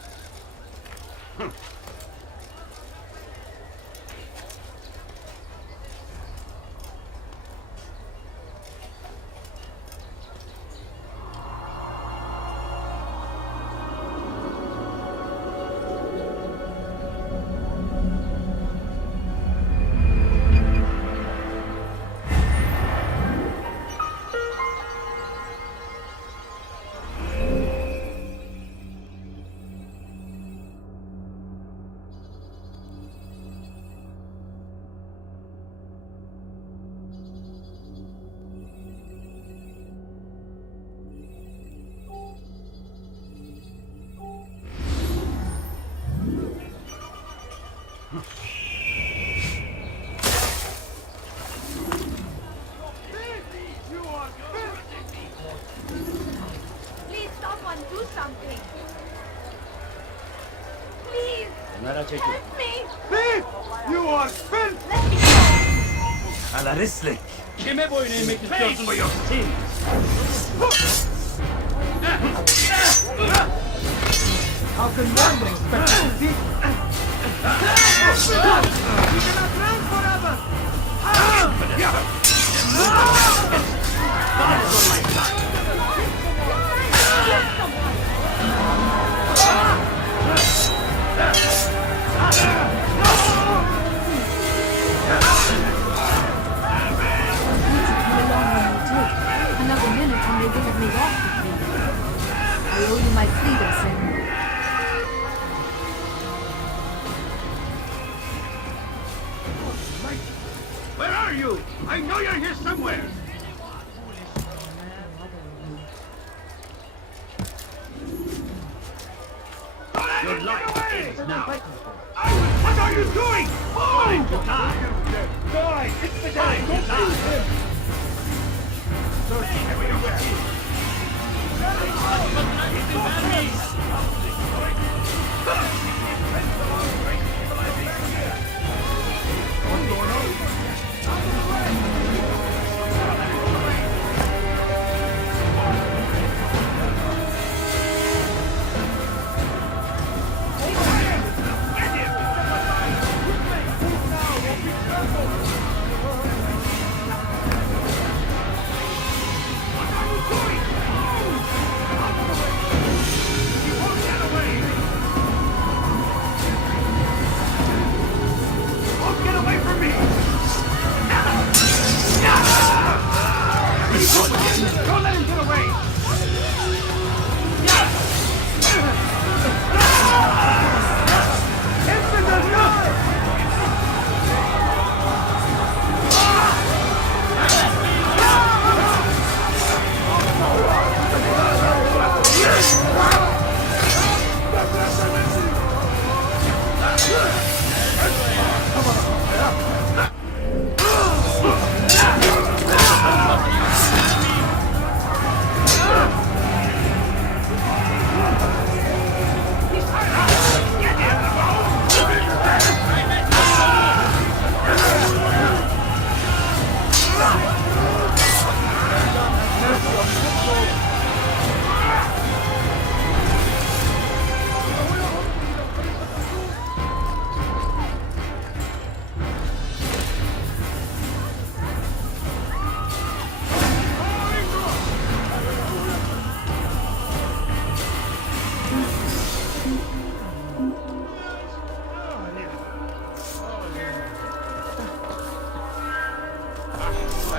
Please, someone do something. Please, Bunlara çekil. help me. Thief! You are filth! Let me go. Alarislik! Kime boyun eğmek istiyorsun? Sins. How can one expect a thief? You cannot run forever! Another minute and you're gonna make off with me. I owe you my freedom, Sam. Where are you? I know you're here somewhere. Your life ends now. What are you doing? Time to die. Die! It's the time to die.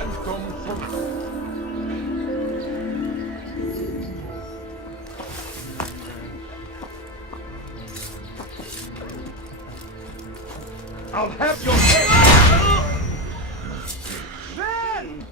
phantom from... I'll have your head! Ben!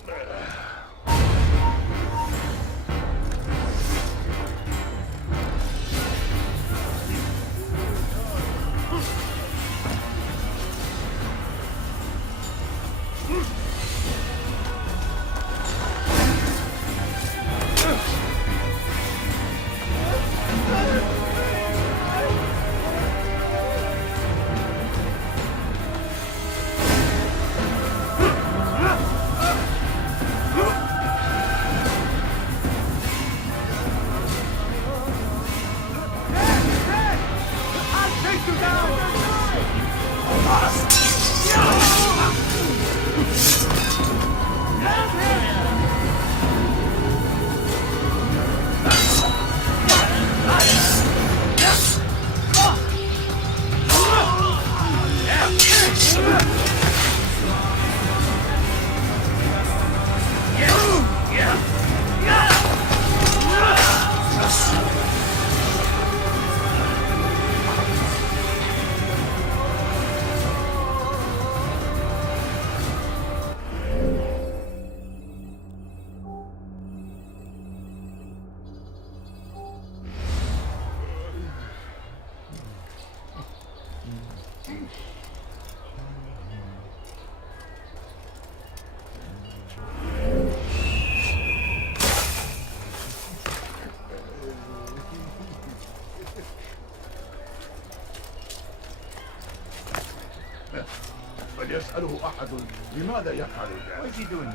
فليسأله أحد لماذا يفعل ذلك؟ What is he doing?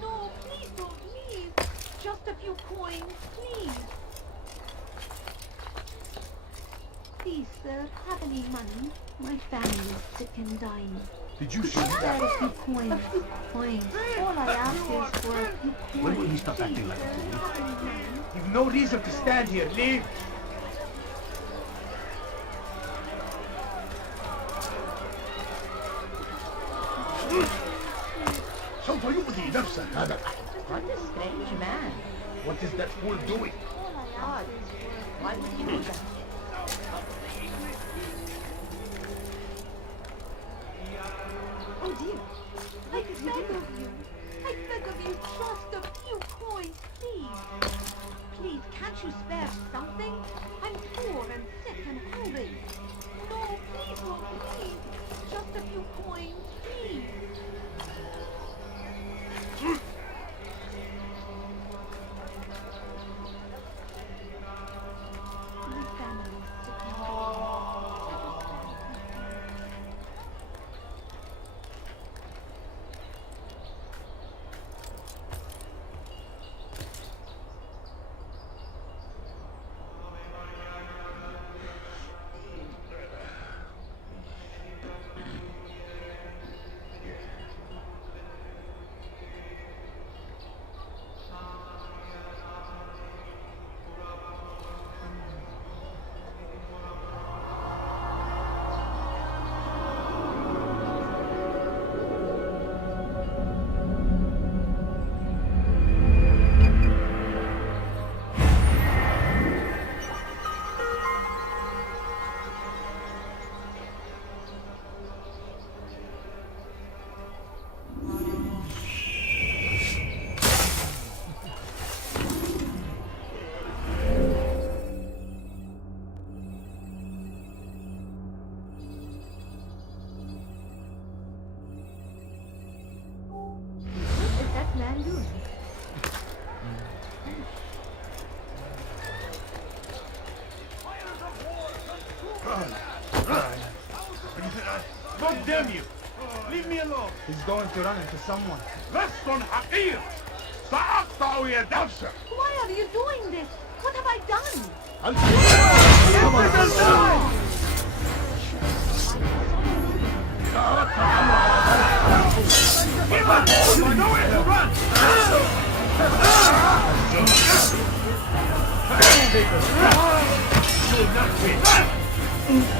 No, please don't leave. Just a few coins, please. Please, sir, have any money? My family is sick and dying. Did you Just spare a few coins. Coins. All I ask is for a few coins. When will he stop acting like a Please, fool? sir, have any money? You've no reason to stand here. Leave. سوف يؤذي نفسه هذا الأحمق. What a strange man. What is that fool doing? Odd. Why would he do that? Oh dear. I beg of you. I beg of you just a few coins, please. Please, can't you spare something? I'm poor and sick and hungry. No, please, oh please. Just a few coins, please. My family is sick and What is that man doing? God damn you! Leave me alone. He's going to run into someone. لست حقير. سأقطع يدك. Why are you doing this? What have I done? Give up! Nowhere to run! You will not win.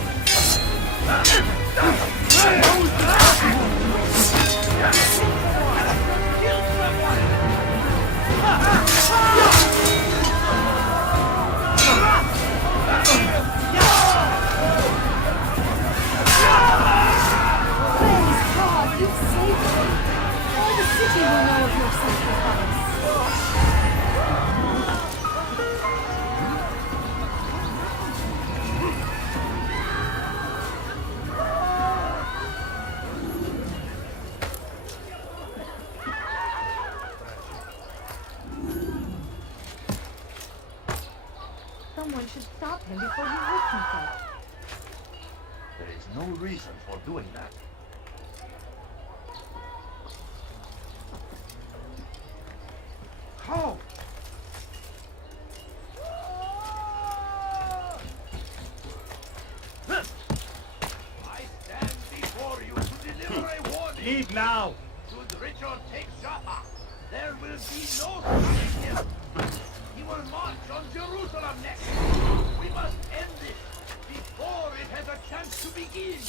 is no reason for doing that. How? I stand before you to deliver a warning. Leave now! Should Richard take Jaffa, there will be no stopping him. He will march on Jerusalem next. We must end this before it has a chance to begin.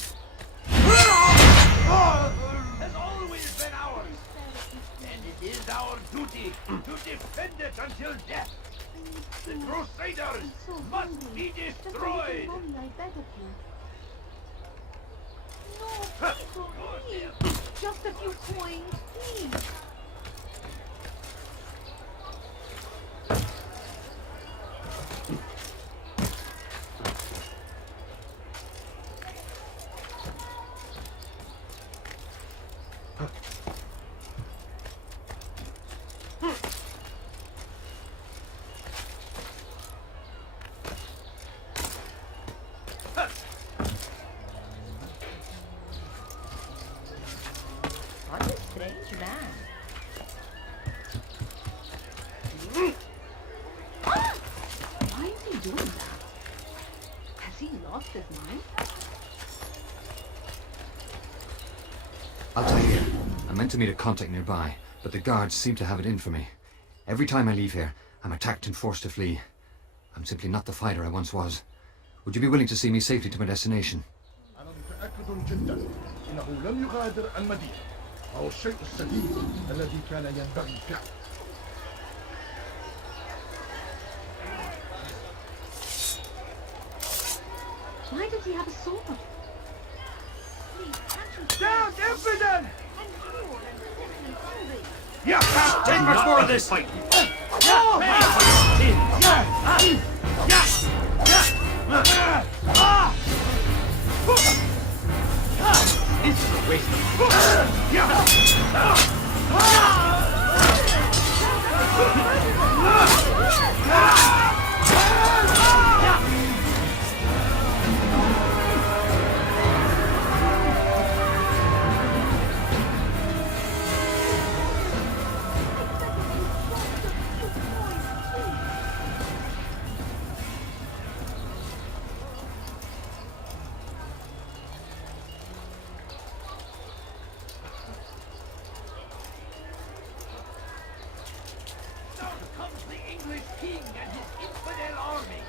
Has always been ours, and it is our duty to defend it until death. The Crusaders must be destroyed. Mommy, I beg of you. No, please, for me. Just a few coins, please. What a strange man. Why is he doing that? Has he lost his mind? Altair, I meant to meet a contact nearby, but the guards seem to have it in for me. Every time I leave here, I'm attacked and forced to flee. I'm simply not the fighter I once was. Would you be willing to see me safely to my destination? أنا متأكد جدا إنه لم يغادر المدينة أو الشيء السديد الذي كان ينبغي فعله. Why does he have a sword? Please, can't you... Down, infidel! You can't take much more of this fight. This is a waste Now comes the English king and his infidel army.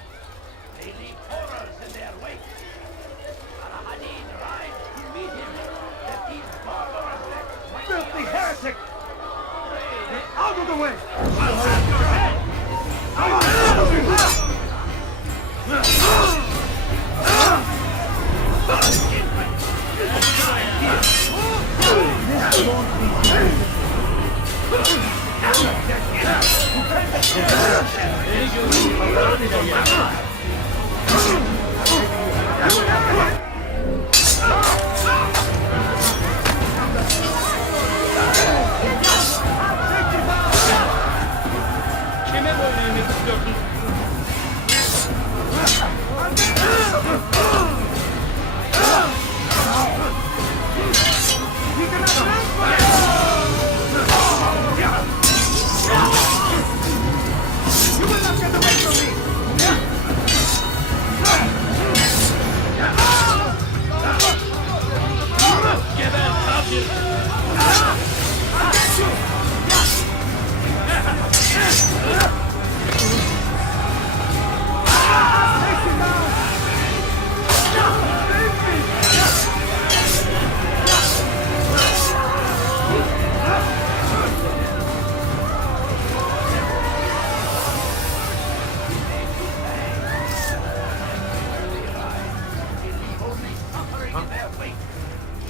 They leave horrors in their wake. Al-Hadid rides to meet him, that these barbarous necks might Filthy be heretic! Get Out of the way! I'll have your head!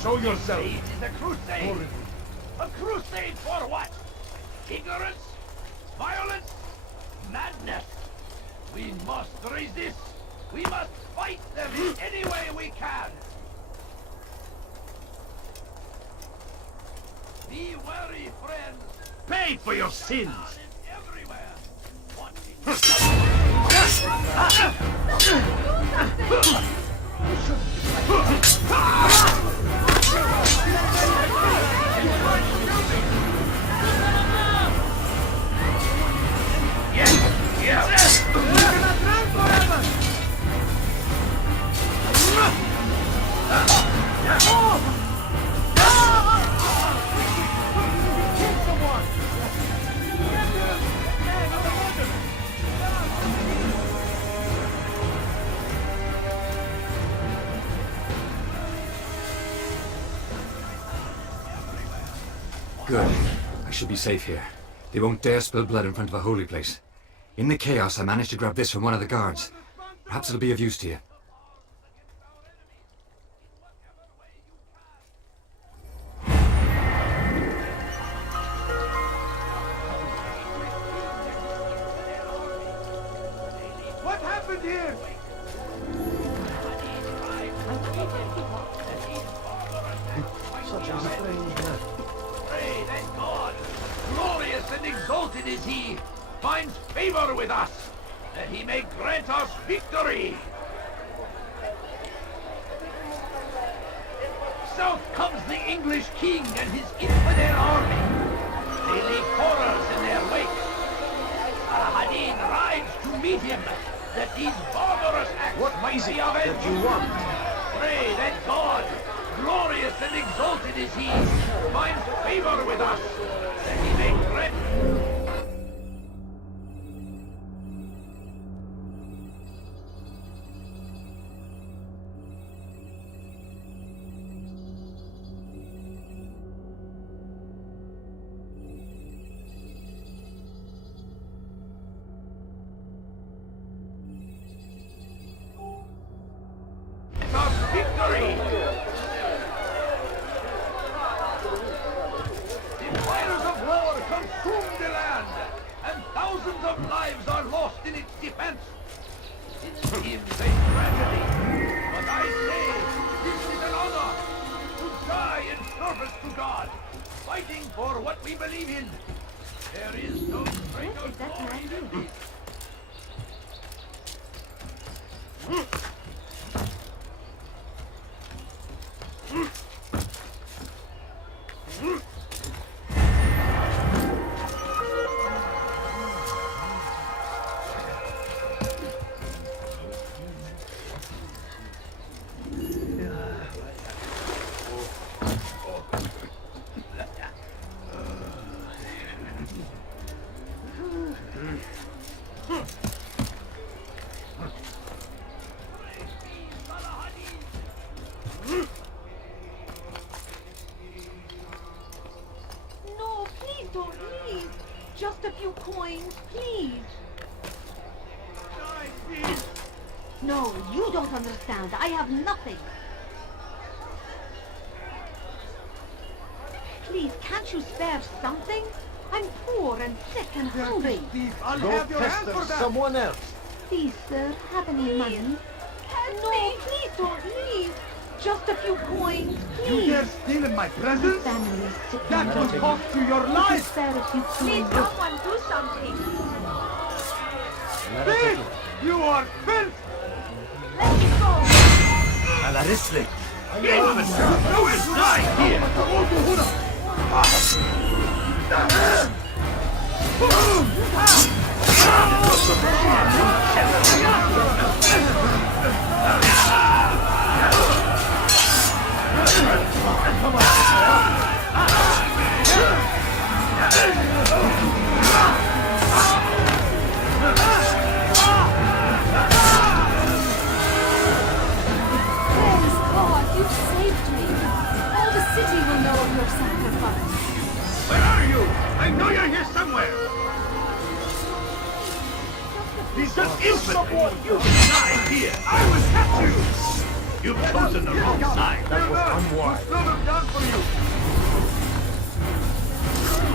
Show yourself. It is a crusade. A crusade for what? Ignorance? Violence? Madness? We must resist. We must fight them in any way we can. Be wary, friends. Pay for your sins. Everywhere. Watching. Good. I should be safe here. They won't dare spill blood in front of a holy place. In the chaos, I managed to grab this from one of the guards. Perhaps it'll be of use to you. What happened here? Such a strange man. Pray that God, glorious and exalted is he, finds favor with us, that he may grant us victory. South comes the English king and his infidel army. They leave horrors in their wake. Saladin rides to meet him, that these barbarous acts might be avenged. That you want? Pray that God, glorious and exalted is he, finds favor with us, that he may grant... victory! The fires of war consume the land, and thousands of lives are lost in its defense. It seems a tragedy, but I say this is an honor to die in service to God, fighting for what we believe in. There is no greater glory than this. No, please don't leave. Just a few coins, please. No, you don't understand. I have nothing. Please, can't you spare something? I'm poor and sick and hungry. I'll Go have your hand pester for that. someone else. Please, sir, have any money? No, please don't leave. Just a few coins, You please. dare steal in my presence? Family is sick That and will hungry. cost you your Please life. spare a few coins. Someone do something. Thief! You are filth! Let me go. Alarisli! Who is lying here? God, you've saved me. All the city will know of your sacrifice. Where are you? I know you're here somewhere. He's an infant. You died here. I was captured. You've chosen the wrong side. That was unwise. What have done for you?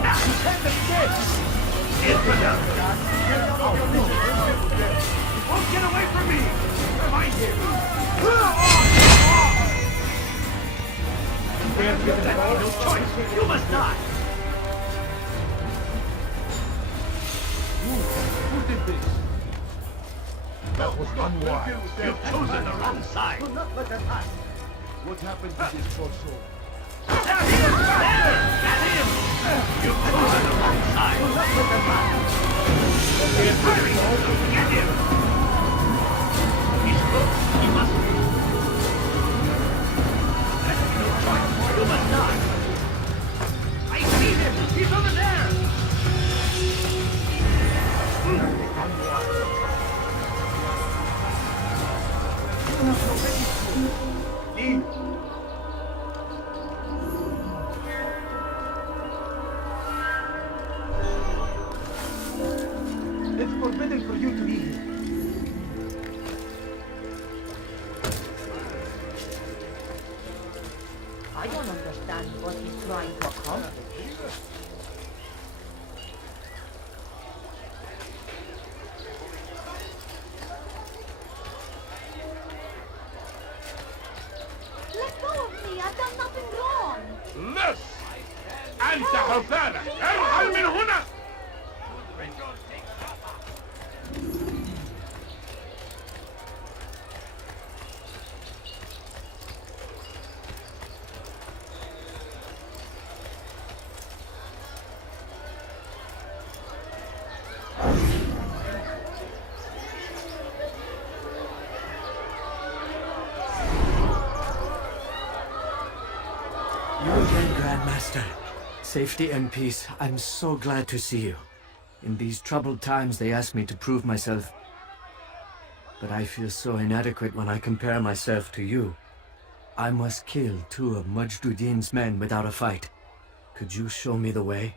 You can't escape. Infidel! You won't get away from me! Find him! No choice! You must die! Who did this? That was unwise. You've chosen the wrong side! Do not let that pass. What happened to this poor soul? Get him! You put him on the wrong side. Hurry! Get him! He's close. He must be. There's no choice. You must die. I see him! He's over there! Leave. It's forbidden for you to be here. I don't understand what he's trying to accomplish. Let go of me! I've done nothing wrong! لص! أنت حفالة! ارحل من هنا! You again, Grandmaster. Safety and peace. I'm so glad to see you. In these troubled times, they asked me to prove myself. But I feel so inadequate when I compare myself to you. I must kill 2 of Majduddin's men without a fight. Could you show me the way?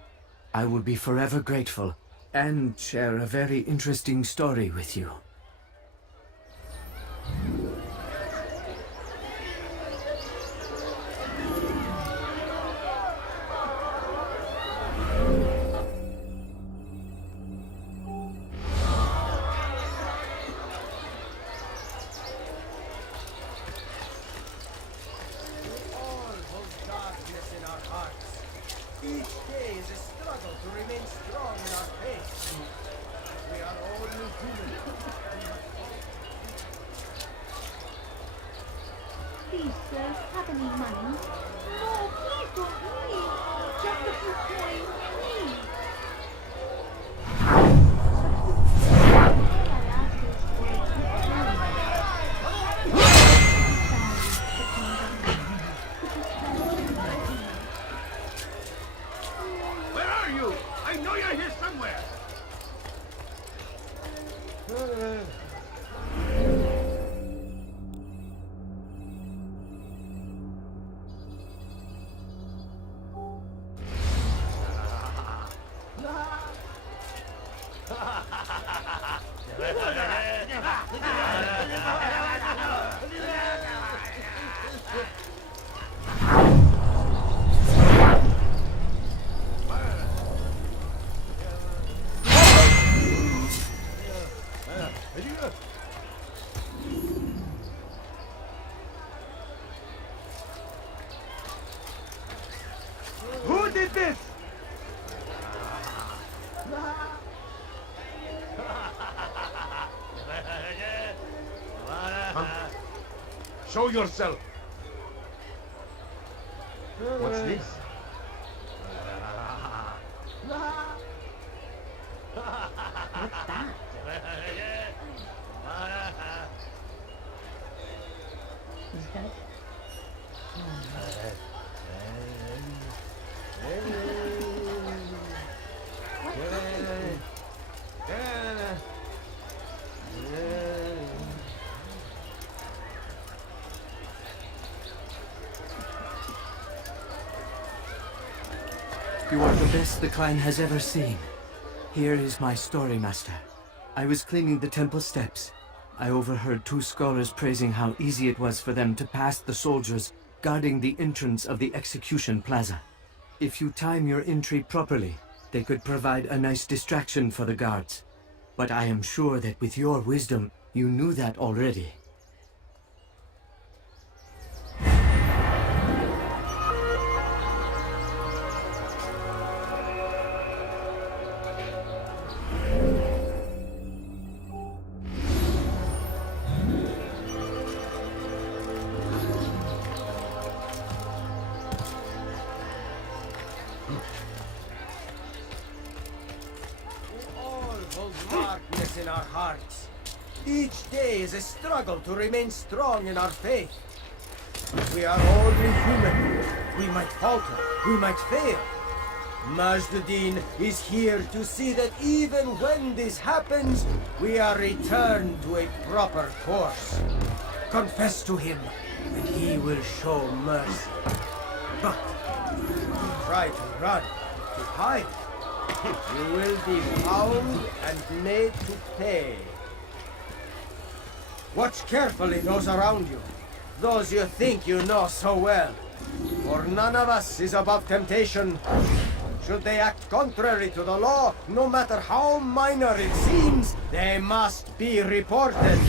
I will be forever grateful, and share a very interesting story with you. Each day is a struggle to remain strong in our faith. We are only human. Please, sir, have any money? No, please don't leave. Just a few coins, please. Where are you? I know you're here somewhere. Who did this? Show yourself! What's this? What's that? Is that? You are the best the clan has ever seen. Here is my story, Master. I was cleaning the temple steps. I overheard 2 scholars praising how easy it was for them to pass the soldiers guarding the entrance of the execution plaza. If you time your entry properly, they could provide a nice distraction for the guards. But I am sure that with your wisdom, you knew that already. in our hearts. Each day is a struggle to remain strong in our faith. We are only human. We might falter. We might fail. Majduddin is here to see that even when this happens, we are returned to a proper course. Confess to him, and he will show mercy. But if you try to run, to hide, you will be found and made to pay. Watch carefully those around you, those you think you know so well. For none of us is above temptation. Should they act contrary to the law, no matter how minor it seems, they must be reported.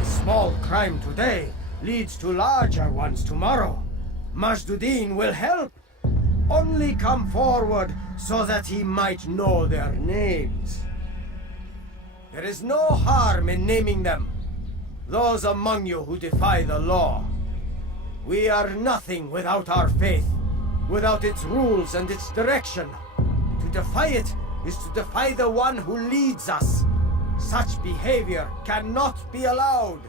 A small crime today leads to larger ones tomorrow. Majduddin will help. Only come forward so that he might know their names. There is no harm in naming them. Those among you who defy the law. We are nothing without our faith, without its rules and its direction. To defy it is to defy the one who leads us. Such behavior cannot be allowed.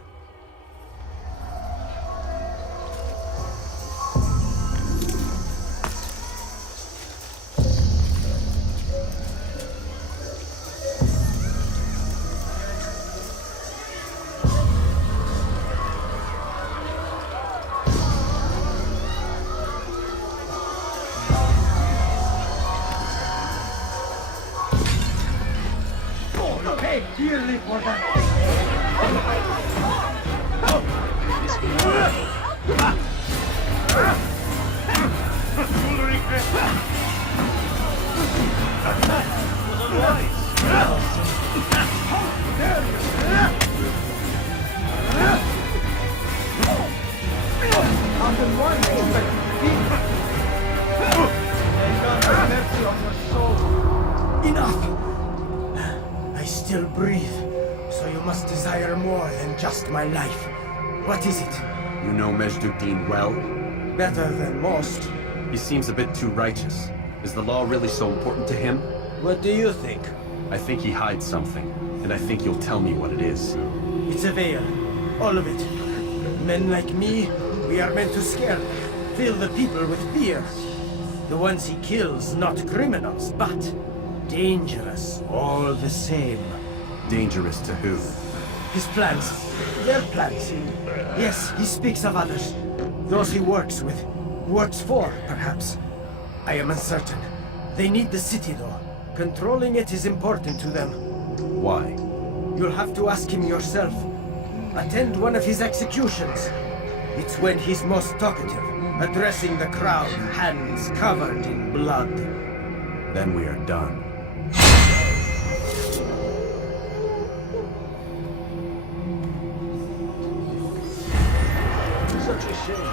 Pay dearly for that. Enough! I still breathe, so you must desire more than just my life. What is it? You know Majduddin well? Better than most. He seems a bit too righteous. Is the law really so important to him? What do you think? I think he hides something, and I think you'll tell me what it is. It's a veil. All of it. Men like me, we are meant to scare them, fill the people with fear. The ones he kills, not criminals, but dangerous all the same. Dangerous to who? His plans. Their plans. Yes, he speaks of others. Those he works with. Works for, perhaps. I am uncertain. They need the city, though. Controlling it is important to them. Why? You'll have to ask him yourself. Attend one of his executions. It's when he's most talkative, addressing the crowd, hands covered in blood. Then we are done. Such a shame.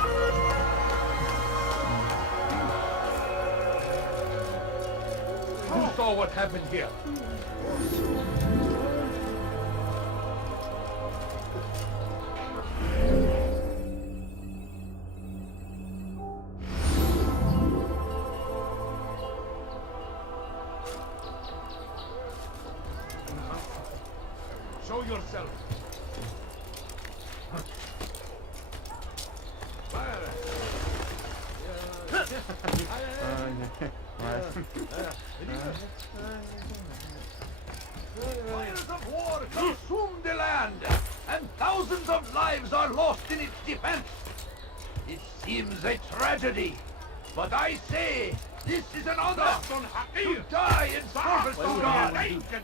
Who saw what happened here? Show yourself. Fires of war consume the land, and thousands of lives are lost in its defense. It seems a tragedy, but I say this is an honor to die in service of God,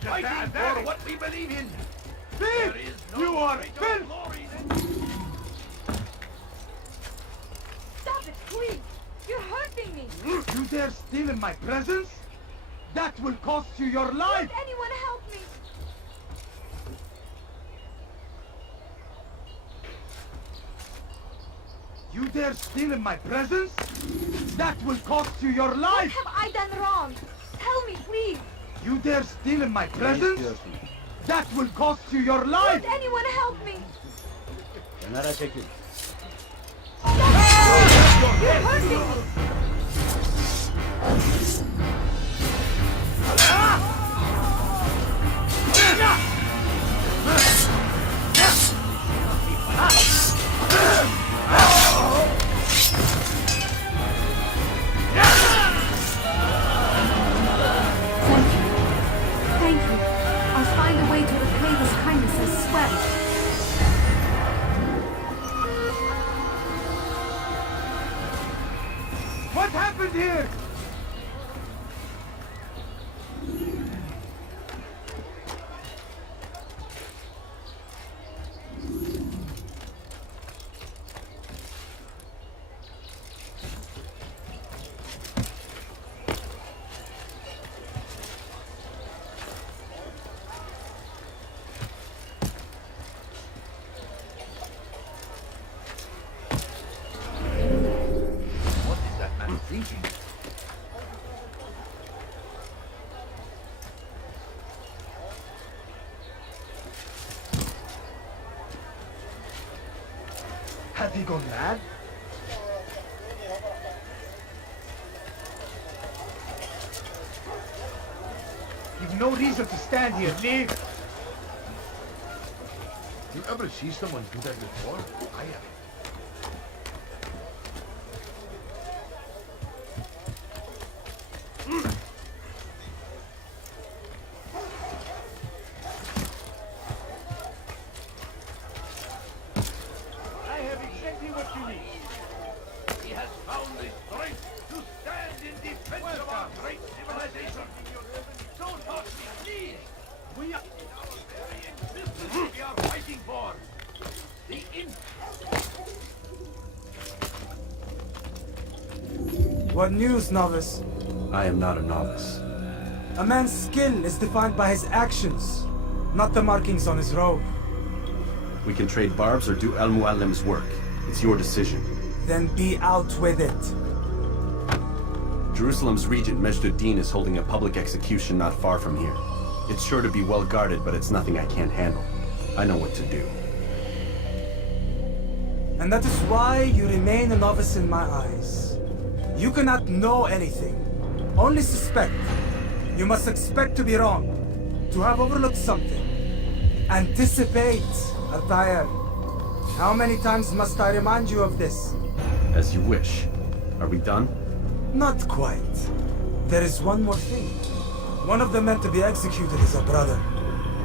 fighting for what we believe in. There is no You are greater glory than... Stop it, please! You're hurting me! You dare steal in my presence? That will cost you your life! Won't anyone help me? You dare steal in my presence? That will cost you your life! What have I done wrong? Tell me, please! You dare steal in my presence? That will cost you your life! Won't anyone help me? You're hurting me! What happened here? What is that man thinking? Have he gone mad? You've no reason to stand here. Leave. You ever see someone do that before? I have. I have exactly what you need. He has found the strength to stand in defense of our great civilization. Don't hurt me, please. We are our very existence we are fighting for. The What news, novice? I am not a novice. A man's skill is defined by his actions, not the markings on his robe. We can trade barbs or do Al-Muallim's work. It's your decision. Then be out with it. Jerusalem's regent Majd-ud-Din is holding a public execution not far from here. It's sure to be well guarded, but it's nothing I can't handle. I know what to do. And that is why you remain a novice in my eyes. You cannot know anything, only suspect. You must expect to be wrong, to have overlooked something. Anticipate, Altair. How many times must I remind you of this? As you wish. Are we done? Not quite. There is one more thing. One of the men to be executed is a brother.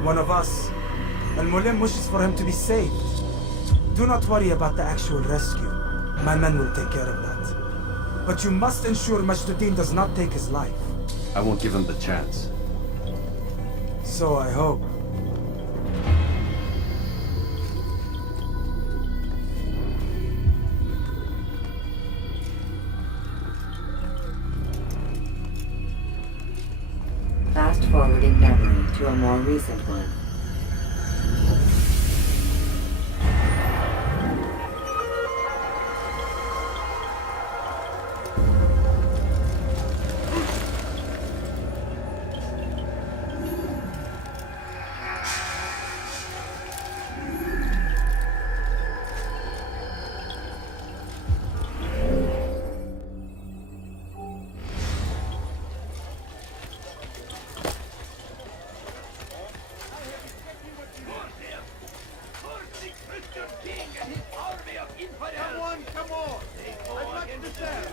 One of us. Al-Mulim wishes for him to be saved. Do not worry about the actual rescue. My men will take care of that. But you must ensure Majd-ud-Din does not take his life. I won't give him the chance. So I hope. Fast forwarding memory to a more recent one. Come on! I'd like to stand.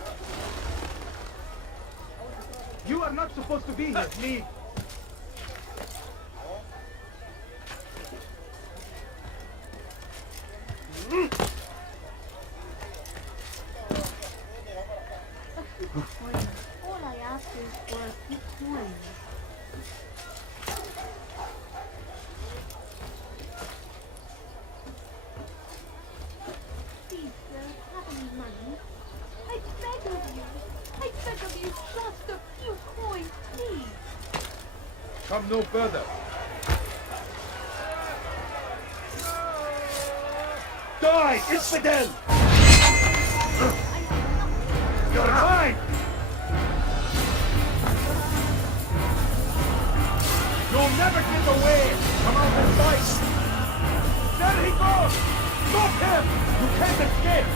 You are not supposed to be here. Leave. All I ask is for a few coins. Please, sir, have any money? I beg of you. I beg of you, just a few coins, please. Come no further. Die, infidel! You're mine! You'll never get away! Come out and fight! There he goes! Stop him! You can't escape!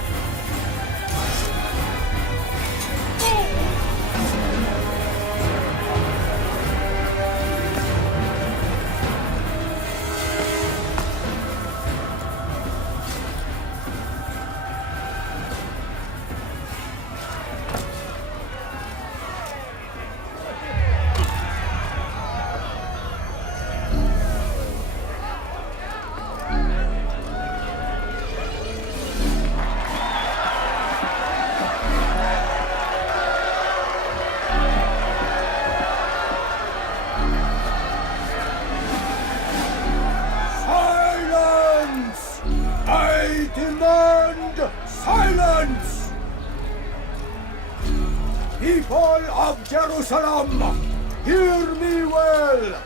People of Jerusalem, hear me well.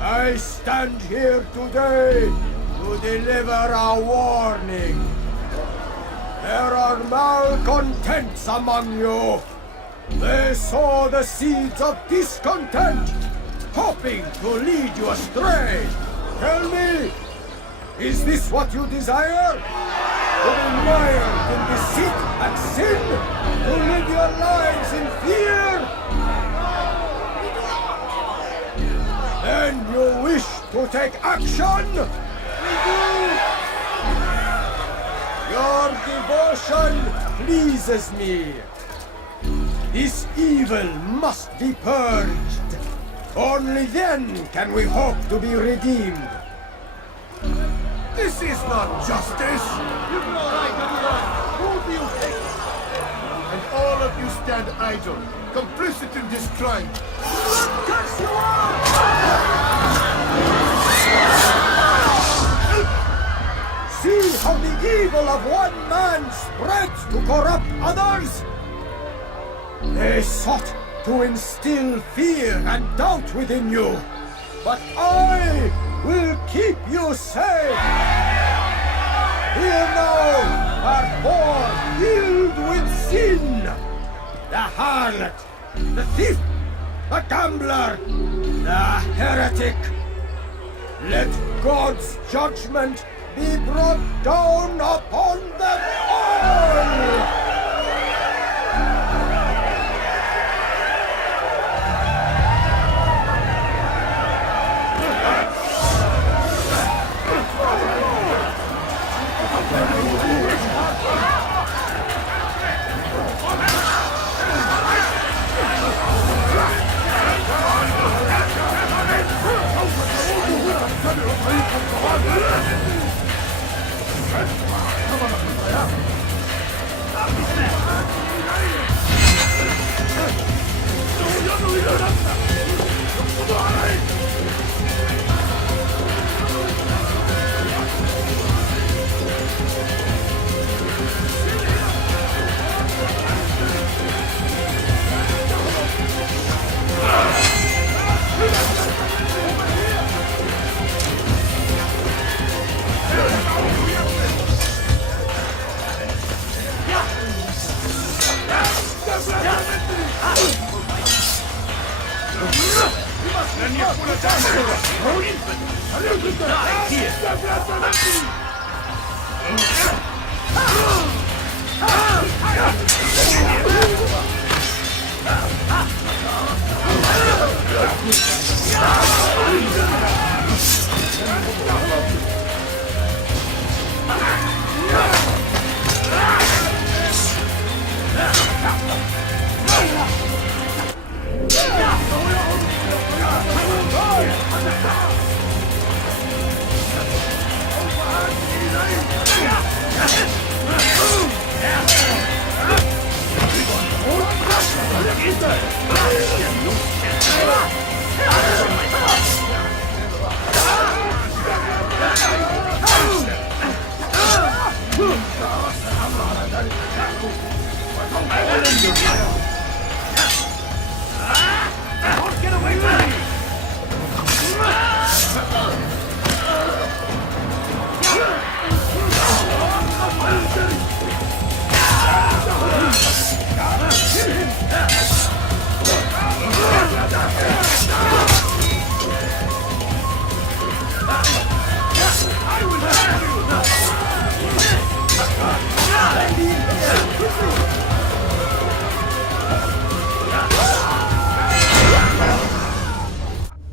I stand here today to deliver a warning. There are malcontents among you. They sow the seeds of discontent, hoping to lead you astray. Tell me, is this what you desire? To be mired in deceit and sin? To live your lives in fear? Then you wish to take action? Your devotion pleases me. This evil must be purged. Only then can we hope to be redeemed. This is not justice! You can all right, everyone! Who do you think? And all of you stand idle, complicit in this crime. Curse you all! See how the evil of one man spreads to corrupt others? They sought to instill fear and doubt within you, but I will keep you safe. Here now are four filled with sin. The harlot, the thief, the gambler, the heretic. Let God's judgment be brought down upon them all!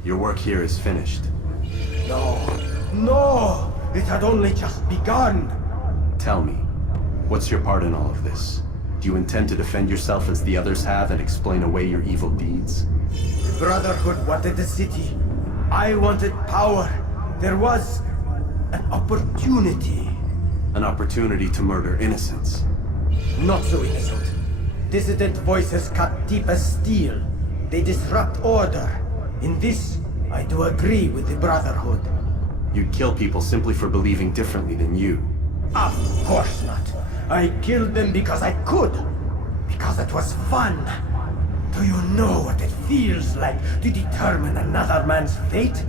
Your work here is finished. No! It had only just begun! Tell me, what's your part in all of this? Do you intend to defend yourself as the others have and explain away your evil deeds? The Brotherhood wanted the city. I wanted power. There was an opportunity. An opportunity to murder innocents. Not so innocent. Dissident voices cut deep as steel. They disrupt order. In this, I do agree with the Brotherhood. You'd kill people simply for believing differently than you. Of course not. I killed them because I could. Because because it was fun. Do you know what it feels like to determine another man's fate?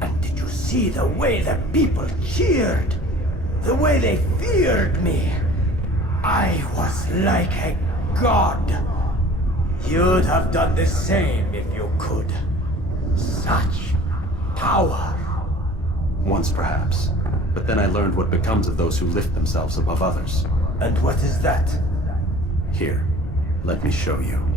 And did you see the way the people cheered? The way they feared me? I was like a god. You'd have done the same if you could. Such power. Once, perhaps. But then I learned what becomes of those who lift themselves above others. And what is that? Here, let me show you.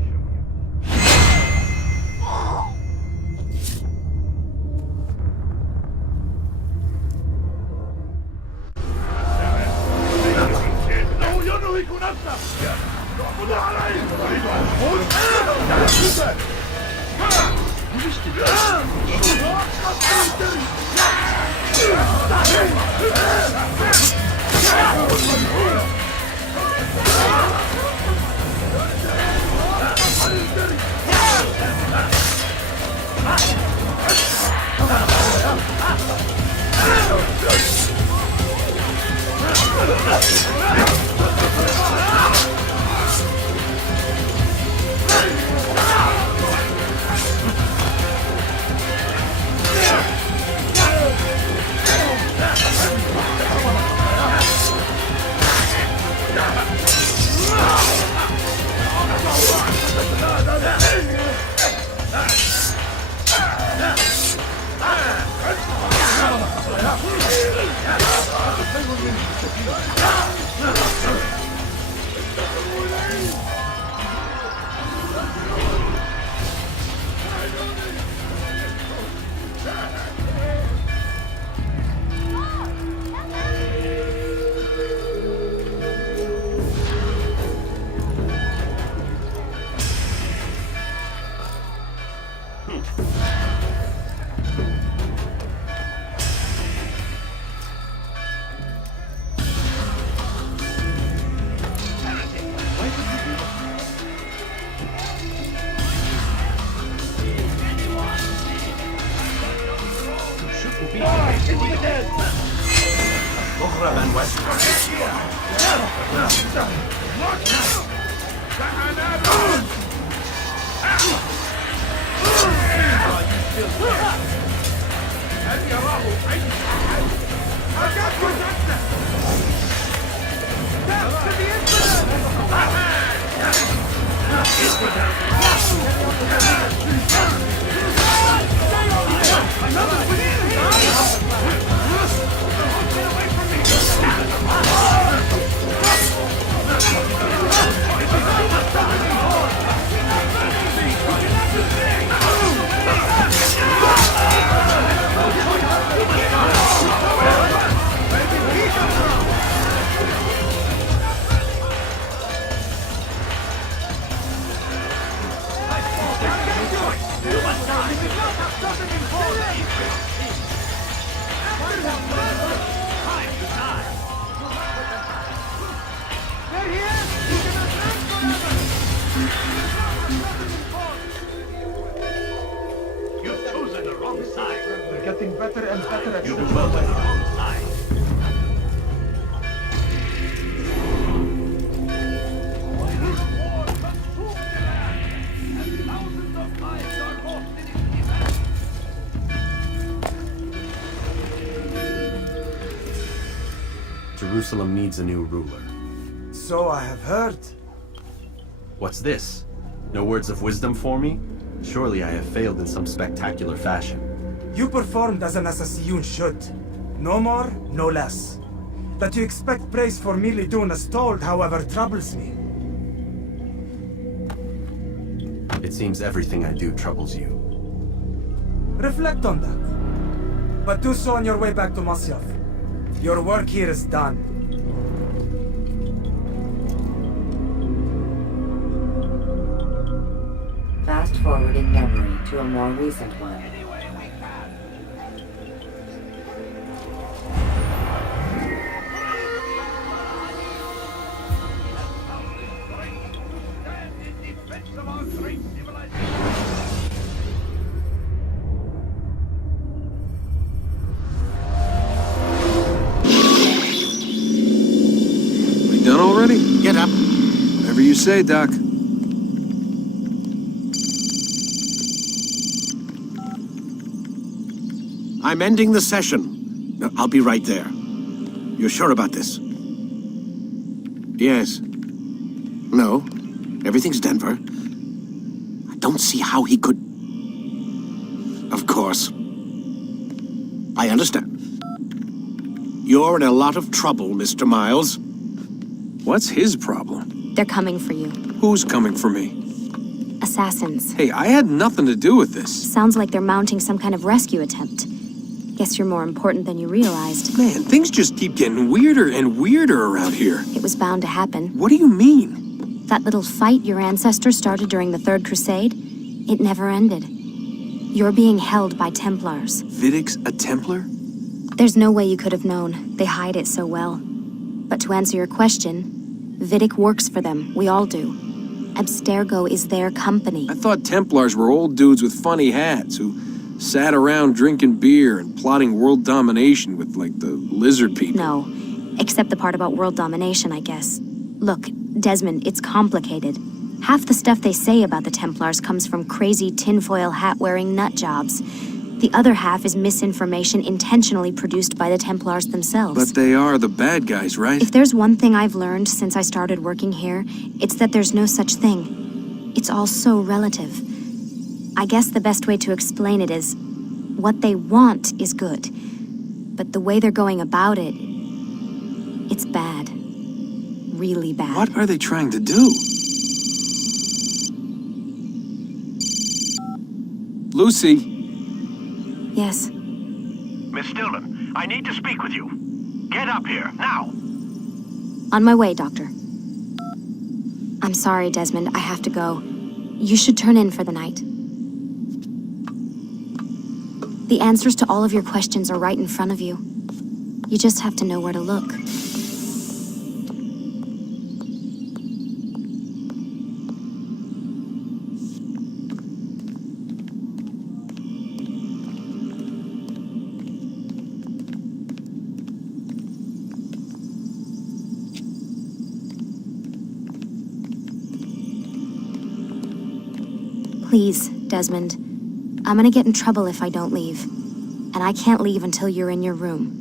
Jerusalem needs a new ruler. So I have heard. What's this? No words of wisdom for me? Surely I have failed in some spectacular fashion. You performed as an assassin should. No more, no less. That you expect praise for merely doing as told, however, troubles me. It seems everything I do troubles you. Reflect on that. But do so on your way back to Masyaf. Your work here is done. Fast forwarding memory to a more recent one. say, Doc. I'm ending the session. I'll be right there. You're sure about this? Yes. No. Everything's Denver. I don't see how he could... Of course. I understand. You're in a lot of trouble, Mr. Miles. What's his problem? They're coming for you. Who's coming for me? Assassins. Hey, I had nothing to do with this. Sounds like they're mounting some kind of rescue attempt. Guess you're more important than you realized. Man, things just keep getting weirder and weirder around here. It was bound to happen. What do you mean? That little fight your ancestors started during the Third Crusade, it never ended. You're being held by Templars. Vidic's a Templar? There's no way you could have known. They hide it so well. But to answer your question, Vidic works for them. We all do. Abstergo is their company. I thought Templars were old dudes with funny hats who sat around drinking beer and plotting world domination with, like, the lizard people. No, except the part about world domination, I guess. Look, Desmond, it's complicated. Half the stuff they say about the Templars comes from crazy tinfoil hat-wearing nut jobs. The other half is misinformation intentionally produced by the Templars themselves. But they are the bad guys, right? If there's one thing I've learned since I started working here, it's that there's no such thing. It's all so relative. I guess the best way to explain it is, what they want is good. But the way they're going about it, it's bad. Really bad. What are they trying to do? Lucy? Yes? Miss Stillman, I need to speak with you. Get up here, now! On my way, Doctor. I'm sorry, Desmond. I have to go. You should turn in for the night. The answers to all of your questions are right in front of you. You just have to know where to look. Please, Desmond. I'm gonna get in trouble if I don't leave. And I can't leave until you're in your room.